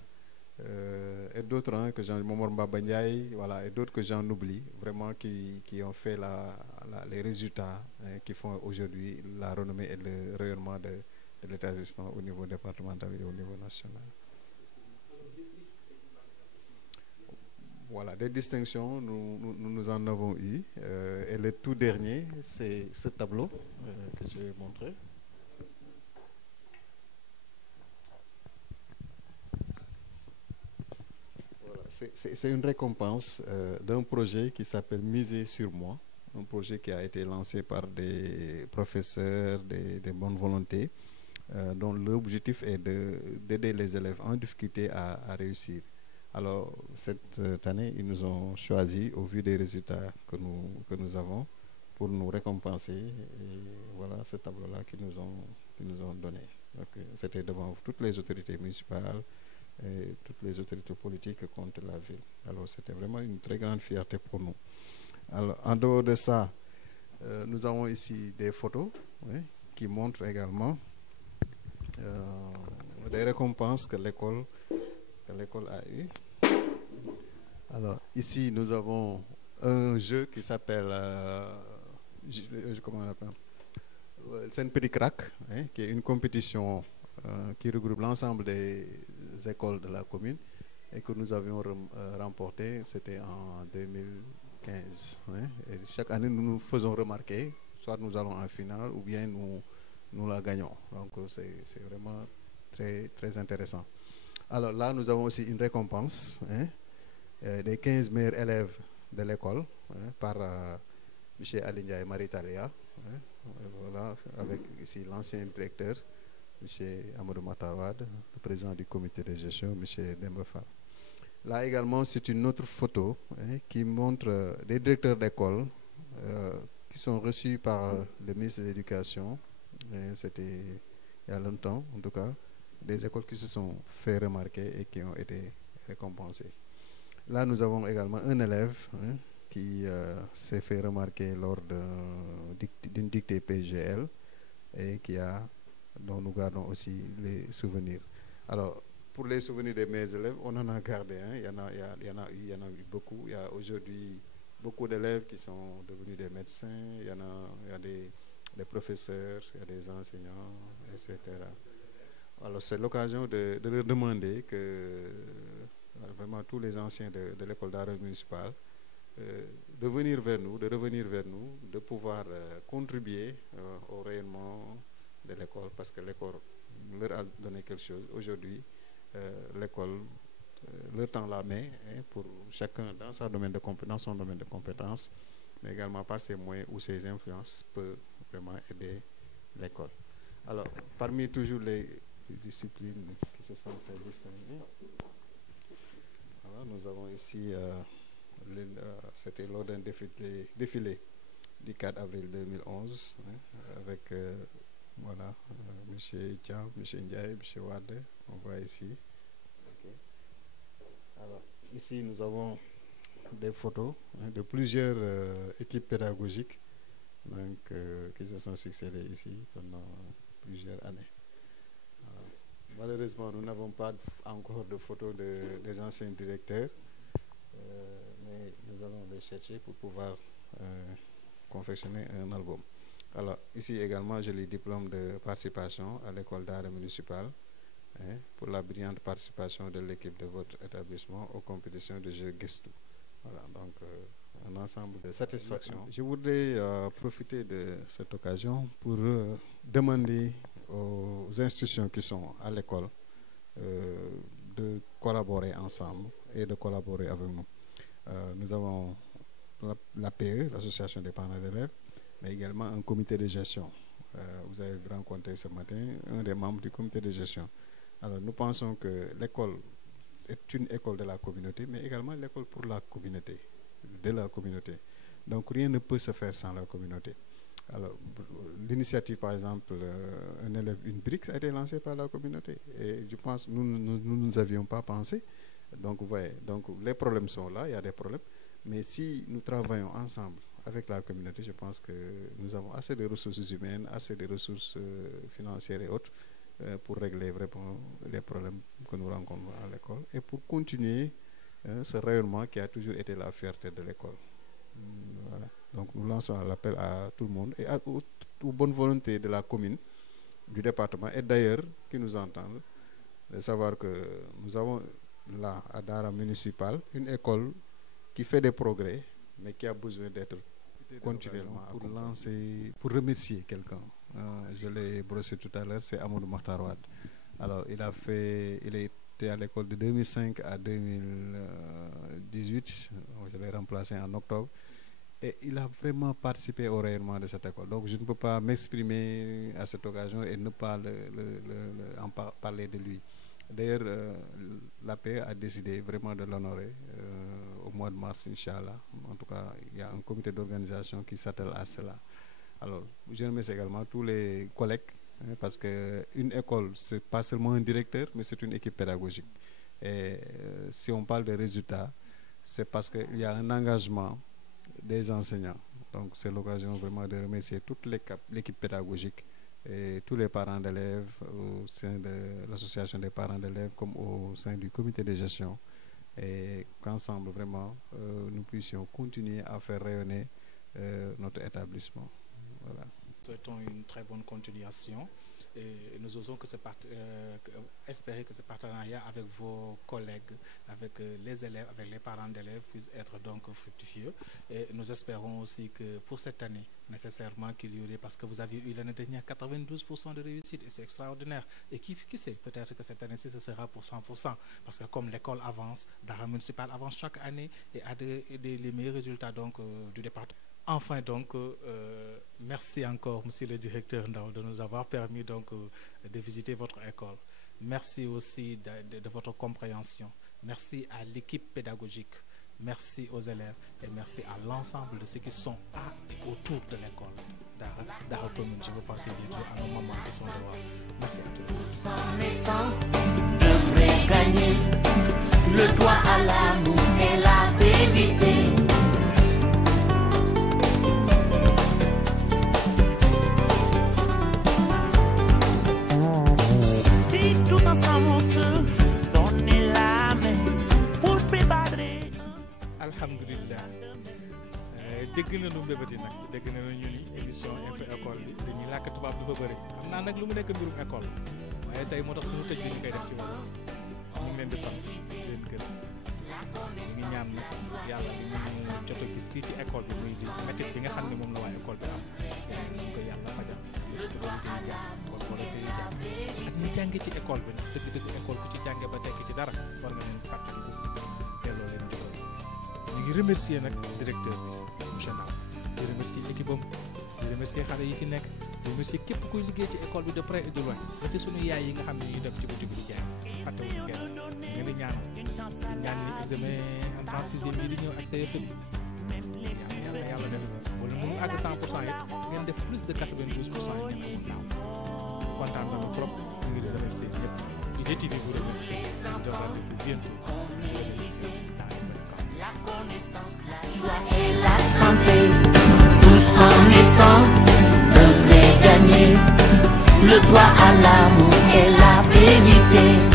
et d'autres que Momor Mbaba Ndiaye, voilà, et d'autres que j'en oublie, vraiment qui ont fait les résultats qui font aujourd'hui la renommée et le rayonnement de l'établissement au niveau départemental et au niveau national. Voilà, des distinctions, nous en avons eu. Et le tout dernier, c'est ce tableau que j'ai montré. Voilà, c'est une récompense d'un projet qui s'appelle Musée sur moi, un projet qui a été lancé par des professeurs, des bonnes volontés, dont l'objectif est d'aider les élèves en difficulté à réussir. Alors, cette année, ils nous ont choisi au vu des résultats que nous avons pour nous récompenser. Et voilà ce tableau-là qu'ils nous ont donné. Donc, c'était devant toutes les autorités municipales et toutes les autorités politiques contre la ville. Alors, c'était vraiment une très grande fierté pour nous. Alors, en dehors de ça, nous avons ici des photos qui montrent également des récompenses que l'école a eu. Alors, ici, nous avons un jeu qui s'appelle, comment on appelle, c'est un petit crack, qui est une compétition qui regroupe l'ensemble des écoles de la commune et que nous avions remporté, c'était en 2015. Et chaque année, nous nous faisons remarquer, soit nous allons en finale ou bien nous la gagnons. Donc, c'est vraiment très, très intéressant. Alors là, nous avons aussi une récompense des 15 meilleurs élèves de l'école par M. Alindia et Maritalia. Voilà, avec ici l'ancien directeur, M. Amadou Matawad, le président du comité de gestion, M. Dembefar. Là également, c'est une autre photo qui montre des directeurs d'école qui sont reçus par le ministre de l'Éducation. C'était il y a longtemps, en tout cas, des écoles qui se sont fait remarquer et qui ont été récompensées. Là, nous avons également un élève qui s'est fait remarquer lors d'une dictée PGL et dont nous gardons aussi les souvenirs. Alors, pour les souvenirs des meilleurs élèves, on en a gardé. Il y en a eu beaucoup. Il y a aujourd'hui beaucoup d'élèves qui sont devenus des médecins. Il y a des professeurs, il y a des enseignants, etc. Alors, c'est l'occasion de leur demander que vraiment tous les anciens de l'école d'art municipale de revenir vers nous, de pouvoir contribuer au rayonnement de l'école, parce que l'école leur a donné quelque chose. Aujourd'hui, l'école leur tend la main pour chacun dans son domaine de compétence, mais également par ses moyens ou ses influences peut vraiment aider l'école. Alors, parmi toujours les disciplines qui se sont fait distinguer, voilà, nous avons ici, c'était lors d'un défilé du 4 avril 2011, avec voilà, M. Thiam, M. Ndiaye, M. Wade, on voit ici. Okay. Alors, ici, nous avons des photos de plusieurs équipes pédagogiques donc, qui se sont succédées ici pendant plusieurs années. Alors, malheureusement, nous n'avons pas encore de photos des anciens directeurs, mais nous allons les chercher pour pouvoir confectionner un album. Alors, ici également, j'ai le diplôme de participation à l'école d'art municipale pour la brillante participation de l'équipe de votre établissement aux compétitions de jeux Gestu. Voilà, donc un ensemble de satisfactions. Je voudrais profiter de cette occasion pour demander aux institutions qui sont à l'école de collaborer ensemble et de collaborer avec nous. Nous avons l'APE, l'Association des parents d'élèves, mais également un comité de gestion. Vous avez rencontré ce matin un des membres du comité de gestion. Alors nous pensons que l'école est une école de la communauté, mais également l'école pour la communauté, de la communauté. Donc rien ne peut se faire sans la communauté. Alors l'initiative, par exemple, un élève, une brique, a été lancée par la communauté. Et je pense que nous avions pas pensé. Donc vous voyez, donc les problèmes sont là, il y a des problèmes. Mais si nous travaillons ensemble avec la communauté, je pense que nous avons assez de ressources humaines, assez de ressources financières et autres pour régler vraiment les problèmes que nous rencontrons à l'école et pour continuer ce rayonnement qui a toujours été la fierté de l'école. Voilà. Donc nous lançons l'appel à tout le monde et aux bonnes volontés de la commune, du département et d'ailleurs qui nous entendent, de savoir que nous avons là à Dara municipal une école qui fait des progrès mais qui a besoin d'être continuellement pour remercier quelqu'un. Je l'ai brossé tout à l'heure, c'est Amadou Makhtar Wade. Alors il était à l'école de 2005 à 2018, je l'ai remplacé en octobre, et il a vraiment participé au rayonnement de cette école. Donc je ne peux pas m'exprimer à cette occasion et ne pas parler de lui. D'ailleurs, l'APE a décidé vraiment de l'honorer au mois de mars, Inch'Allah. En tout cas, il y a un comité d'organisation qui s'attelle à cela. Alors, je remercie également tous les collègues, parce qu'une école, ce n'est pas seulement un directeur, mais c'est une équipe pédagogique. Et si on parle de résultats, c'est parce qu'il y a un engagement des enseignants. Donc, c'est l'occasion vraiment de remercier toute l'équipe pédagogique et tous les parents d'élèves au sein de l'association des parents d'élèves comme au sein du comité de gestion, et qu'ensemble vraiment nous puissions continuer à faire rayonner notre établissement. Voilà. Nous souhaitons une très bonne continuation et nous osons espérer que ce partenariat avec vos collègues, avec les élèves, avec les parents d'élèves puisse être donc fructueux. Et nous espérons aussi que pour cette année, nécessairement qu'il y aurait, parce que vous aviez eu l'année dernière 92% de réussite et c'est extraordinaire. Et qui sait, peut-être que cette année-ci ce sera pour 100%, parce que comme l'école avance, Dara municipal avance chaque année et a les meilleurs résultats donc du département. Enfin donc, merci encore monsieur le directeur Ndao de nous avoir permis donc de visiter votre école. Merci aussi de votre compréhension. Merci à l'équipe pédagogique. Merci aux élèves et merci à l'ensemble de ceux qui sont à et autour de l'école Dara commune. Je veux penser bien sûr à nos mamans qui sont dehors. Merci à tous. Devrait gagner le droit à l'amour et la vérité. Si tous ensemble on se donne la main pour préparer. Alhamdulillah. dégg nañu mbébét yi nag dégg nañu ñu ni émission info école bi dañuy làkk tubaab dafa bëri xam naa nag lu mu nekk mbirum école waaye tey moo tax suñu tëj bi ñu koy def ci wàllu ñu ngi leen di sant di leen gërëm ñu ngi ñaan nag yàlla li ñu jot a gis fii ci école bi muy di métit bi nga xam ne moom la waa école bi am ñu ko yàlla fajal ak ñi jànge ci école bi nag dëgg école ku ci jànge ba tekki ci dara war nga leen fàttali ko delloo leen joxal ñu ngi remercier nag directeur bi monsieur Ndao di remercier équipe am di remercier xale yi fi nekk di remercier képp kuy liggéey ci école bi de près et de loin ba ci sunu yaay yi nga xam ne ñuy dem ci boutique di jaay fàttewuñu kenn ñu di ñaanal di ñaan ni examen entrée sixième yi di ñëw ak CFEE bi yàlla def wala mënu àgg 100% it ngeen def plus de 92% yi ngeen amoon daaw kontaan nañu trop ñu ngi di remercier ñëpp IDTV vous remercie. On se donne rendez-vous bientôt pour une nouvelle émission dans les bonnes cordes. La connaissance, la joie et la santé, tous en naissant devraient gagner le droit à l'amour et la vérité.